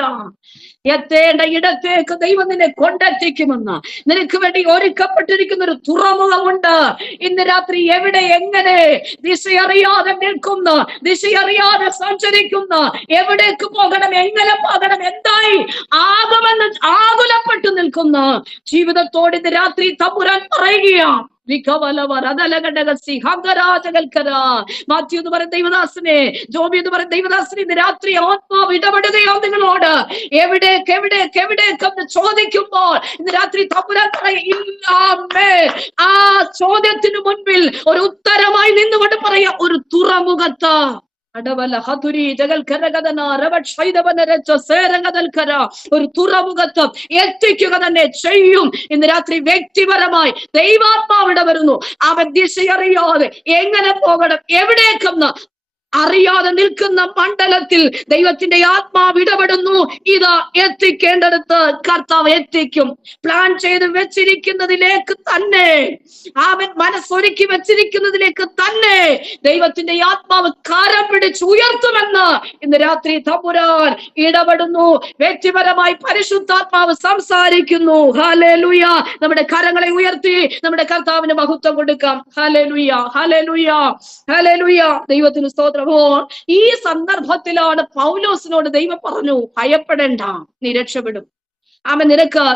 എത്തേണ്ട ഇടത്തേക്ക് ദൈവം നിന്നെ കൊണ്ടെത്തിക്കുമെന്ന് നിനക്ക് വേണ്ടി ഒരുക്കപ്പെട്ടിരിക്കുന്ന ഒരു തുറമുഖമുണ്ട്. ഇന്ന് രാത്രി എവിടെ, എങ്ങനെ ദിശയറിയാതെ നിൽക്കുന്ന, ദിശയറിയാതെ സഞ്ചരിക്കുന്ന, എവിടേക്ക് പോകണം, എങ്ങനെ പോകണം, എന്തായി ആകുമെന്ന് ആകുലപ്പെട്ടു നിൽക്കുന്ന ജീവിതത്തോട് ഇന്ന് രാത്രി തമ്പുരാൻ പറയുകയാണ്, മാത്യു എന്ന് പറയുന്ന ദൈവദാസനെ, ജോബി എന്ന് പറയുന്ന ദൈവദാസനെ, ഇന്ന് രാത്രി ആത്മാവ് ഇടപെടുകയോ നിങ്ങളോട്. എവിടേക്കെന്ന് ചോദിക്കുമ്പോൾ ഇന്ന് രാത്രി തമ്പുരാൻ പറയാ, ആ ചോദ്യത്തിന് മുൻപിൽ ഒരു ഉത്തരമായി നിന്നുകൊണ്ട് പറയാ, ഒരു തുറമുഖത്ത് ഒരു തുറമുഖത്ത് എത്തിക്കുക തന്നെ ചെയ്യും. ഇന്ന് രാത്രി വ്യക്തിപരമായി ദൈവാത്മാവ് ഇടവരുന്നു. അവൻ ദിശയറിയാതെ എങ്ങനെ പോകണം, എവിടേക്കെന്ന് അറിയാതെ നിൽക്കുന്ന മണ്ഡലത്തിൽ ദൈവത്തിന്റെ ആത്മാവ് ഇടപെടുന്നു. ഇതാ എത്തിക്കേണ്ടടുത്ത് കർത്താവ് എത്തിക്കും. പ്ലാൻ ചെയ്ത് വെച്ചിരിക്കുന്നതിലേക്ക് തന്നെ, അവൻ മനസ്സൊരുക്കി വെച്ചിരിക്കുന്നതിലേക്ക് തന്നെ ദൈവത്തിന്റെ ആത്മാവ് കരം പിടിച്ച് ഉയർത്തുമെന്ന് ഇന്ന് രാത്രി തമ്പുരാൻ ഇടപെടുന്നു. വ്യക്തിപരമായി പരിശുദ്ധാത്മാവ് സംസാരിക്കുന്നു. ഹല്ലേലൂയ. നമ്മുടെ കരങ്ങളെ ഉയർത്തി നമ്മുടെ കർത്താവിന് മഹത്വം കൊടുക്കാം. Hallelujah, hallelujah, hallelujah. ദൈവത്തിന് സ്തോത്രം. ഈ സന്ദർഭത്തിലാണ് പൗലോസിനോട് ദൈവം പറഞ്ഞു, ഭയപ്പെടേണ്ട, നീ രക്ഷപ്പെടും. അവൻ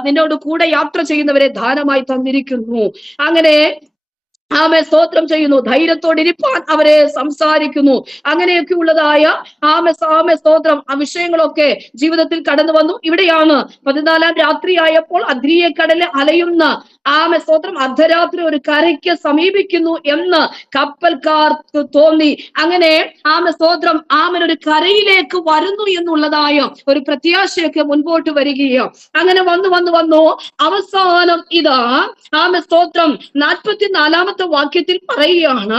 നിന്നോട് കൂടെ യാത്ര ചെയ്യുന്നവരെ ദാനമായി തന്നിരിക്കുന്നു. അങ്ങനെ ആമേ സ്തോത്രം ചെയ്യുന്നു. ധൈര്യത്തോടിരിപ്പാൻ അവരെ സംസാരിക്കുന്നു. അങ്ങനെയൊക്കെ ഉള്ളതായ ആമേ സ്തോത്രം ആ വിഷയങ്ങളൊക്കെ ജീവിതത്തിൽ കടന്നു വന്നു. ഇവിടെയാണ് 14-ാം രാത്രിയായപ്പോൾ അദ്രിയ കടലിൽ അലയുന്ന ആമേ സ്തോത്രം അർദ്ധരാത്രി ഒരു കരയ്ക്ക് സമീപിക്കുന്നു എന്ന് കപ്പൽക്കാർക്ക് തോന്നി. അങ്ങനെ ആമേ സ്തോത്രം ഒരു കരയിലേക്ക് വരുന്നു എന്നുള്ളതായ ഒരു പ്രത്യാശയൊക്കെ മുൻപോട്ട് വരികയോ. അങ്ങനെ വന്നു അവസാനം ഇതാ ആമേ സ്തോത്രം 44-ാമത്തെ വാക്യത്തിൽ പറയുകയാണ്,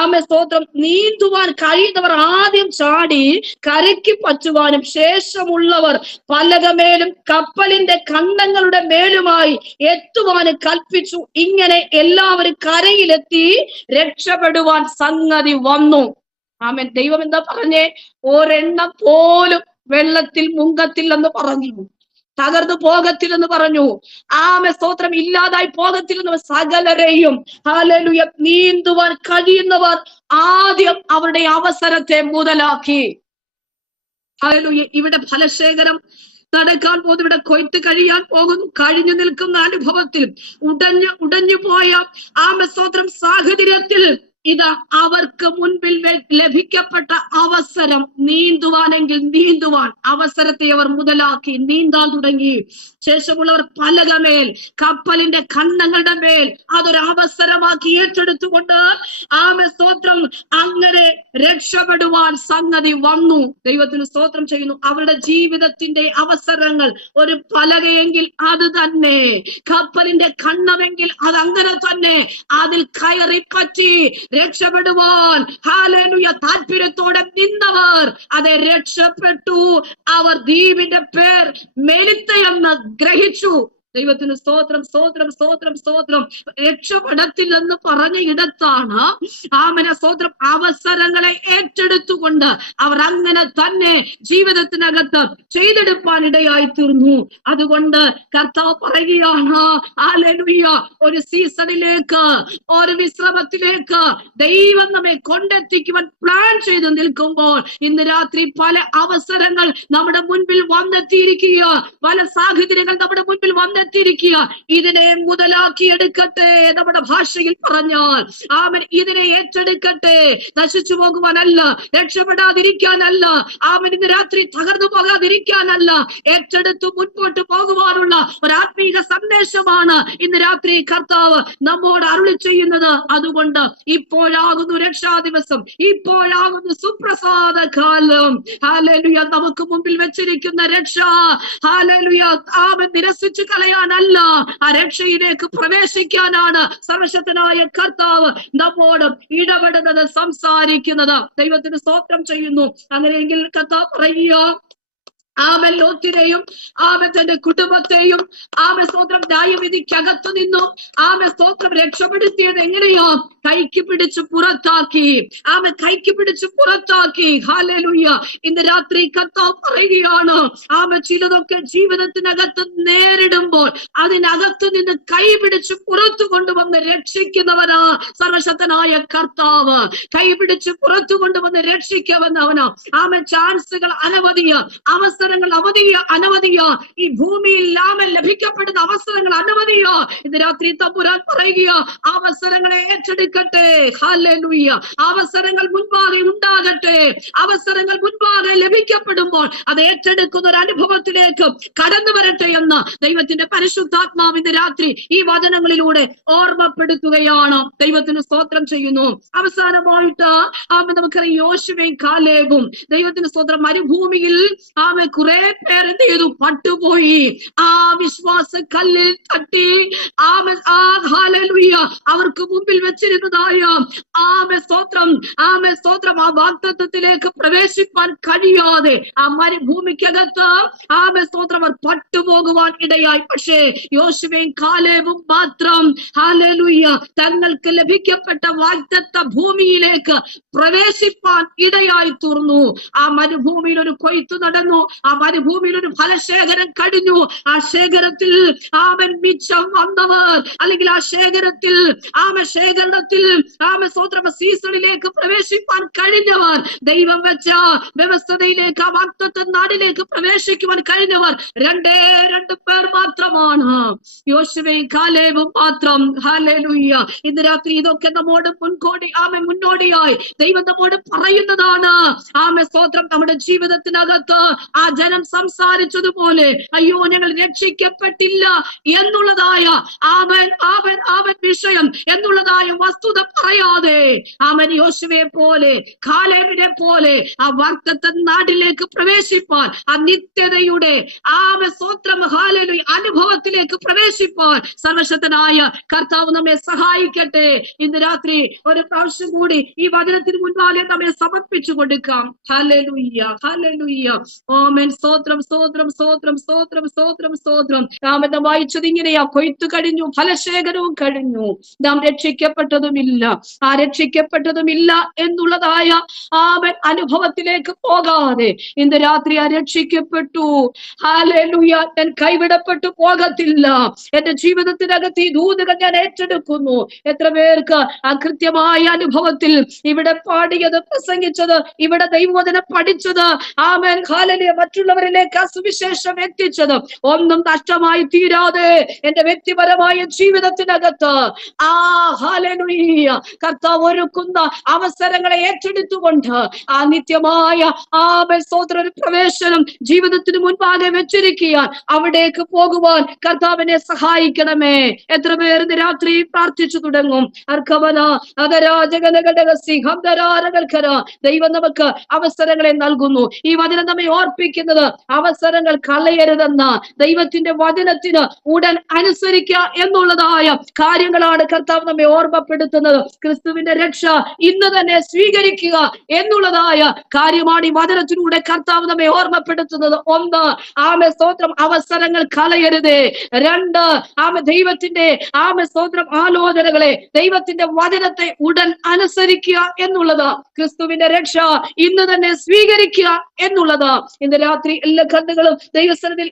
ആമേ സ്തോത്രം നീന്തുവാൻ കഴിയുന്നവർ ആദ്യം ചാടി കരയ്ക്ക് പറ്റുവാനും ശേഷമുള്ളവർ പലകമേലും കപ്പലിന്റെ ഖണ്ഡങ്ങളുടെ മേലുമായി എത്തുവാനും കൽപ്പിച്ചു. ഇങ്ങനെ എല്ലാവരും കരയിലെത്തി രക്ഷപ്പെടുവാൻ സംഗതി വന്നു. ആമേൻ. ദൈവം എന്താ പറഞ്ഞേ? ഒരെണ്ണം പോലും വെള്ളത്തിൽ മുങ്ങത്തില്ലെന്ന് പറഞ്ഞു, തകർന്നു പോകത്തില്ലെന്ന് പറഞ്ഞു. ആമേ സ്തോത്രം ഇല്ലാതായി പോകത്തില്ലെന്ന്. സകലരെയും ഹല്ലേലൂയ നീന്തുവാൻ കഴിയുന്നവർ ആദ്യം അവരുടെ അവസരത്തെ മുതലാക്കി. ഹല്ലേലൂയ. ഇവിടെ ഫലശേഖരം നടക്കാൻ പോകുന്നു, ഇവിടെ കൊയ്ത്ത് കഴിയാൻ പോകുന്നു. കഴിഞ്ഞു നിൽക്കുന്ന അനുഭവത്തിൽ ഉടഞ്ഞു പോയ ആമേ സ്തോത്രം സാഹചര്യത്തിൽ ഇതാ അവർക്ക് മുൻപിൽ ലഭിക്കപ്പെട്ട അവസരം നീന്തുവാനെങ്കിൽ നീന്തുവാൻ അവസരത്തെ അവർ മുതലാക്കി നീന്താൻ തുടങ്ങി. ശേഷമുള്ളവർ പലകമേൽ കപ്പലിന്റെ ഖണ്ഡങ്ങളുടെ മേൽ അതൊരു അവസരമാക്കി ഏറ്റെടുത്തുകൊണ്ട് ആമേ സ്തോത്രം അങ്ങനെ രക്ഷപ്പെടുവാൻ സംഗതി വന്നു. ദൈവത്തിന് സ്തോത്രം ചെയ്യുന്നു. അവരുടെ ജീവിതത്തിന്റെ അവസരങ്ങൾ ഒരു പലകയെങ്കിൽ അത് തന്നെ, കപ്പലിന്റെ ഖണ്ഡമെങ്കിൽ അത് അങ്ങനെ തന്നെ. അതിൽ കയറി പറ്റി രക്ഷപ്പെടുവാൻ ഹല്ലേലൂയ താല്പര്യത്തോടെ നിന്നവർ അതെ രക്ഷപ്പെട്ടു. അവർ ദ്വീപിന്റെ പേർ മെലിത്ത എന്ന് ഗ്രഹിച്ചു. ദൈവത്തിന് സ്തോത്രം, സ്തോത്രം, സ്തോത്രം, സ്തോത്രം. രക്ഷപ്പെടത്തില്ലെന്ന് പറഞ്ഞ ഇടത്താണ് ആമേൻ സ്തോത്രം അവസരങ്ങളെ ഏറ്റെടുത്തുകൊണ്ട് അവർ അങ്ങനെ തന്നെ ജീവിതത്തിനകത്ത് ചെയ്തെടുപ്പാൻ ഇടയായി തീർന്നു. അതുകൊണ്ട് കർത്താവ് പറയുകയാണ്, ഹല്ലേലൂയ, ഒരു സീസണിലേക്ക്, ഒരു വിശ്രമത്തിലേക്ക് ദൈവം നമ്മെ കൊണ്ടെത്തിക്കുവാൻ പ്ലാൻ ചെയ്ത് നിൽക്കുമ്പോൾ ഇന്ന് രാത്രി പല അവസരങ്ങൾ നമ്മുടെ മുൻപിൽ വന്നെത്തിയിരിക്കുക, പല സാഹചര്യങ്ങൾ നമ്മുടെ മുൻപിൽ വന്നെത്തിയിരിക്കുക. ഇതിനെ മുതലാക്കിയെടുക്കട്ടെ. നമ്മുടെ ഭാഷയിൽ പറഞ്ഞാൽ ആമൻ ഇതിനെ ഏറ്റെടുക്കട്ടെ. നശിച്ചു പോകുവാനല്ല, രക്ഷപ്പെടാതിരിക്കാനല്ല, ആമൻ ഇന്ന് രാത്രി തകർന്നു പോകാതിരിക്കാനല്ല, ഏറ്റെടുത്തു മുൻപോട്ട് പോകുവാനുള്ള ഒരു ആത്മീക സന്ദേശമാണ് ഇന്ന് രാത്രി കർത്താവ് നമ്മോട് അരുളി ചെയ്യുന്നത്. അതുകൊണ്ട് ഇപ്പോഴാകുന്നു രക്ഷാ ദിവസം, ഇപ്പോഴാകുന്നു സുപ്രസാദ കാലം. ഹല്ലേലൂയ. നമുക്ക് മുമ്പിൽ വെച്ചിരിക്കുന്ന രക്ഷ ഹല്ലേലൂയ ആമൻ നിരസിച്ചു കളയാനല്ല, ആ രക്ഷയിലേക്ക് പ്രവേശിക്കാനാണ് സർവശക്തനായ കർത്താവ് നമ്മോട് ഇടപെടുന്നത്, സംസാരിക്കുന്നത്. ദൈവത്തിന് സ്തോത്രം ചെയ്യുന്നു. അങ്ങനെയെങ്കിൽ കർത്താവ് പറയുക, ആമൻ ലോത്തിനെയും ആമൻ തന്റെ കുടുംബത്തെയും ആമൻ സ്തോത്രം ന്യായവിധിക്കകത്തു നിന്നും ആമൻ സ്തോത്രം രക്ഷപ്പെടുത്തിയത് എങ്ങനെയോ? കൈക്ക് പിടിച്ച് പുറത്താക്കി. ആമൻ കൈക്ക് പിടിച്ച് പുറത്താക്കി. ഹല്ലേലൂയ. ഇന്ന് രാത്രി കർത്താവ് പറയുകയാണ്, ആമൻ ചിലതൊക്കെ ജീവിതത്തിനകത്ത് നേരിടുമ്പോൾ അതിനകത്തു നിന്ന് കൈ പിടിച്ച് പുറത്തു കൊണ്ടുവന്ന് രക്ഷിക്കുന്നവനാ സർവശക്തനായ കർത്താവ്. കൈ പിടിച്ച് പുറത്തു കൊണ്ടുവന്ന് രക്ഷിക്കവന്നവനാ. ആമൻ ചാൻസുകൾ അനവധിയ, അവസരം അവസരങ്ങൾ അനവധിയാ. ഈ ഭൂമിയിൽ ലാഭം ലഭിക്കപ്പെടുന്ന അവസരങ്ങൾ അനവധിയാ. ഇന്ന് രാത്രി തമ്പുരാൻ പറയുക, അവസരങ്ങളെ ഏറ്റെടുക്കട്ടെ. ഹല്ലേലൂയ. അവസരങ്ങൾ മുൻപാകെ ഉണ്ടാകട്ടെ. അവസരങ്ങൾ മുൻപാകെ ലഭിക്കപ്പെടുമ്പോൾ അത് ഏറ്റെടുക്കുന്ന ഒരു അനുഭവത്തിലേക്ക് കടന്നു വരട്ടെ എന്ന് ദൈവത്തിന്റെ പരിശുദ്ധാത്മാവ് ഇന്ന് രാത്രി ഈ വചനങ്ങളിലൂടെ ഓർമ്മപ്പെടുത്തുകയാണ്. ദൈവത്തിന് സ്തോത്രം ചെയ്യുന്നു. അവസാനമായിട്ട് നമുക്കറിയാം, യോശുവയും കാലേബും ദൈവത്തിന് സ്തോത്രം മരുഭൂമിയിൽ കുറെ പേർ എന്ത് ചെയ്തു? പട്ടുപോയി. ആ വിശ്വാസ കല്ലിൽ തട്ടി അവർക്ക് മുമ്പിൽ വെച്ചിരുന്നതായ സ്തോത്രം ആ വാഗ്ദത്തത്തിലേക്ക് പ്രവേശിപ്പാൻ കഴിയാതെ ആ മരുഭൂമിക്കകത്ത് സ്തോത്രം അവർ പട്ടുപോകുവാൻ ഇടയായി. പക്ഷേ യോശുവയും കാലേബും മാത്രം ഹല്ലേലൂയ തങ്ങൾക്ക് ലഭിക്കപ്പെട്ട വാഗ്ദത്ത ഭൂമിയിലേക്ക് പ്രവേശിപ്പാൻ ഇടയായി തീർന്നു. ആ മരുഭൂമിയിൽ ഒരു കൊയ്ത്തു നടന്നു. ആ മരുഭൂമിയിൽ ഒരു ഫലശേഖരം കഴിഞ്ഞു. ആ ശേഖരത്തിൽ മിച്ചം വന്നവർ, അല്ലെങ്കിൽ ആ ശേഖരത്തിൽ ശേഖരണത്തിൽ സ്തോത്രം സീസണിലേക്ക് പ്രവേശിപ്പാൻ കഴിഞ്ഞവർ, ദൈവം വെച്ച വ്യവസ്ഥതയിലേക്ക് ആ വാഗ്ദത്ത നാടിലേക്ക് പ്രവേശിക്കുവാൻ കഴിഞ്ഞവർ രണ്ട് പേർ മാത്രമാണ്, യോശുവയും കാലേബും മാത്രം. ഹല്ലേലൂയ. ഇന്ന് രാത്രി ഇതൊക്കെ നമ്മോട് മുന്നോടിയായി ദൈവം നമ്മോട് പറയുന്നതാണ്. സ്തോത്രം. നമ്മുടെ ജീവിതത്തിനകത്ത് ആ ജനം സംസാരിച്ചതുപോലെ, അയ്യോ ഞങ്ങൾ രക്ഷിക്കപ്പെട്ടില്ല എന്നുള്ളതായ വിഷയം എന്നുള്ളതായ വസ്തുത പറയാതെ യോശുവയെ പോലെ കാലേബിനെ പോലെ ആ വാഗ്ദത്ത നാട്ടിലേക്ക് പ്രവേശിപ്പാൻ, ആ നിത്യതയുടെ സ്തോത്രം ഹല്ലേലൂയ അനുഭവത്തിലേക്ക് പ്രവേശിപ്പാൻ സർവശക്തനായ കർത്താവ് നമ്മെ സഹായിക്കട്ടെ. ഇന്ന് രാത്രി ഒരു പ്രാവശ്യം കൂടി ഈ വചനത്തിന് മുൻപാകെ നമ്മെ സമർപ്പിച്ചു കൊടുക്കാം. Hallelujah, hallelujah. ആമേൻ. സ്തോത്രം, സ്തോത്രം, സ്തോത്രം, സ്തോത്രം, സ്തോത്രം, സ്തോത്രം. നാം എന്താ വായിച്ചത്? ഇങ്ങനെയാ, കൊയ്ത്തു കഴിഞ്ഞു, ഫലശേഖരവും കഴിഞ്ഞു, നാം രക്ഷിക്കപ്പെട്ടതുമില്ല. ആ രക്ഷിക്കപ്പെട്ടതുമില്ല എന്നുള്ളതായ അനുഭവത്തിലേക്ക് പോകാതെ ഇന്ന് രാത്രി ആ രക്ഷിക്കപ്പെട്ടു. ഹല്ലേലൂയ. ഞാൻ കൈവിടപ്പെട്ടു പോകത്തില്ല. എന്റെ ജീവിതത്തിനകത്ത് ഈ ദൂതുകൾ ഞാൻ ഏറ്റെടുക്കുന്നു. എത്ര പേർക്ക് ആ കൃത്യമായ അനുഭവത്തിൽ ഇവിടെ പാടിയത്, പ്രസംഗിച്ചത്, ഇവിടെ ദൈവവചനം പഠിച്ചത്, ആമേൻ ഹല്ലേലൂയ, മറ്റുള്ളവരിലേക്ക് ആ സുവിശേഷം എത്തിച്ചത് ഒന്നും നഷ്ടമായി തീരാതെ എന്റെ വ്യക്തിപരമായ ജീവിതത്തിനകത്ത് ഹല്ലേലൂയ കർത്താവ് ഒരുക്കുന്ന അവസരങ്ങളെ ഏറ്റെടുത്തുകൊണ്ട് ആ നിത്യമായ സ്തോത്ര ഒരു പ്രവേശനം ജീവിതത്തിന് മുൻപാകെ വെച്ചിരിക്കാൻ, അവിടേക്ക് പോകുവാൻ കർത്താവിനെ സഹായിക്കണമേ. എത്ര പേർ ഇന്ന് രാത്രി പ്രാർത്ഥിച്ചു തുടങ്ങും? ദൈവം നമുക്ക് അവസരങ്ങളെ നൽകുന്നു. ഈ വചനം നമ്മെ ഓർപ്പിക്കുന്നത് അവസരങ്ങൾ കളയരുതെന്ന ദൈവത്തിന്റെ വചനത്തിന് ഉടൻ അനുസരിക്കുക എന്നുള്ളതായ കാര്യങ്ങളാണ് കർത്താവ് നമ്മെ ഓർമ്മപ്പെടുത്തുന്നത്. ക്രിസ്തുവിന്റെ രക്ഷ ഇന്ന് തന്നെ സ്വീകരിക്കുക എന്നുള്ളതായ കാര്യമാണ് ഈ വചനത്തിലൂടെ കർത്താവ് നമ്മെ ഓർമ്മപ്പെടുത്തുന്നത്. ഒന്ന്, സ്തോത്രം, അവസരങ്ങൾ കളയരുതേ. രണ്ട്, ദൈവത്തിന്റെ സ്തോത്രം ആലോചനകളെ, ദൈവത്തിന്റെ വചനത്തെ ഉടൻ അനുസരിക്കുക എന്നുള്ളത്. ക്രിസ്തുവിന്റെ രക്ഷ ഇന്ന് തന്നെ സ്വീകരിക്കുക എന്നുള്ളത്. ഇന്ന് രാത്രി എല്ലാ കണ്ണുകളും ദൈവസന്നിധിയിൽ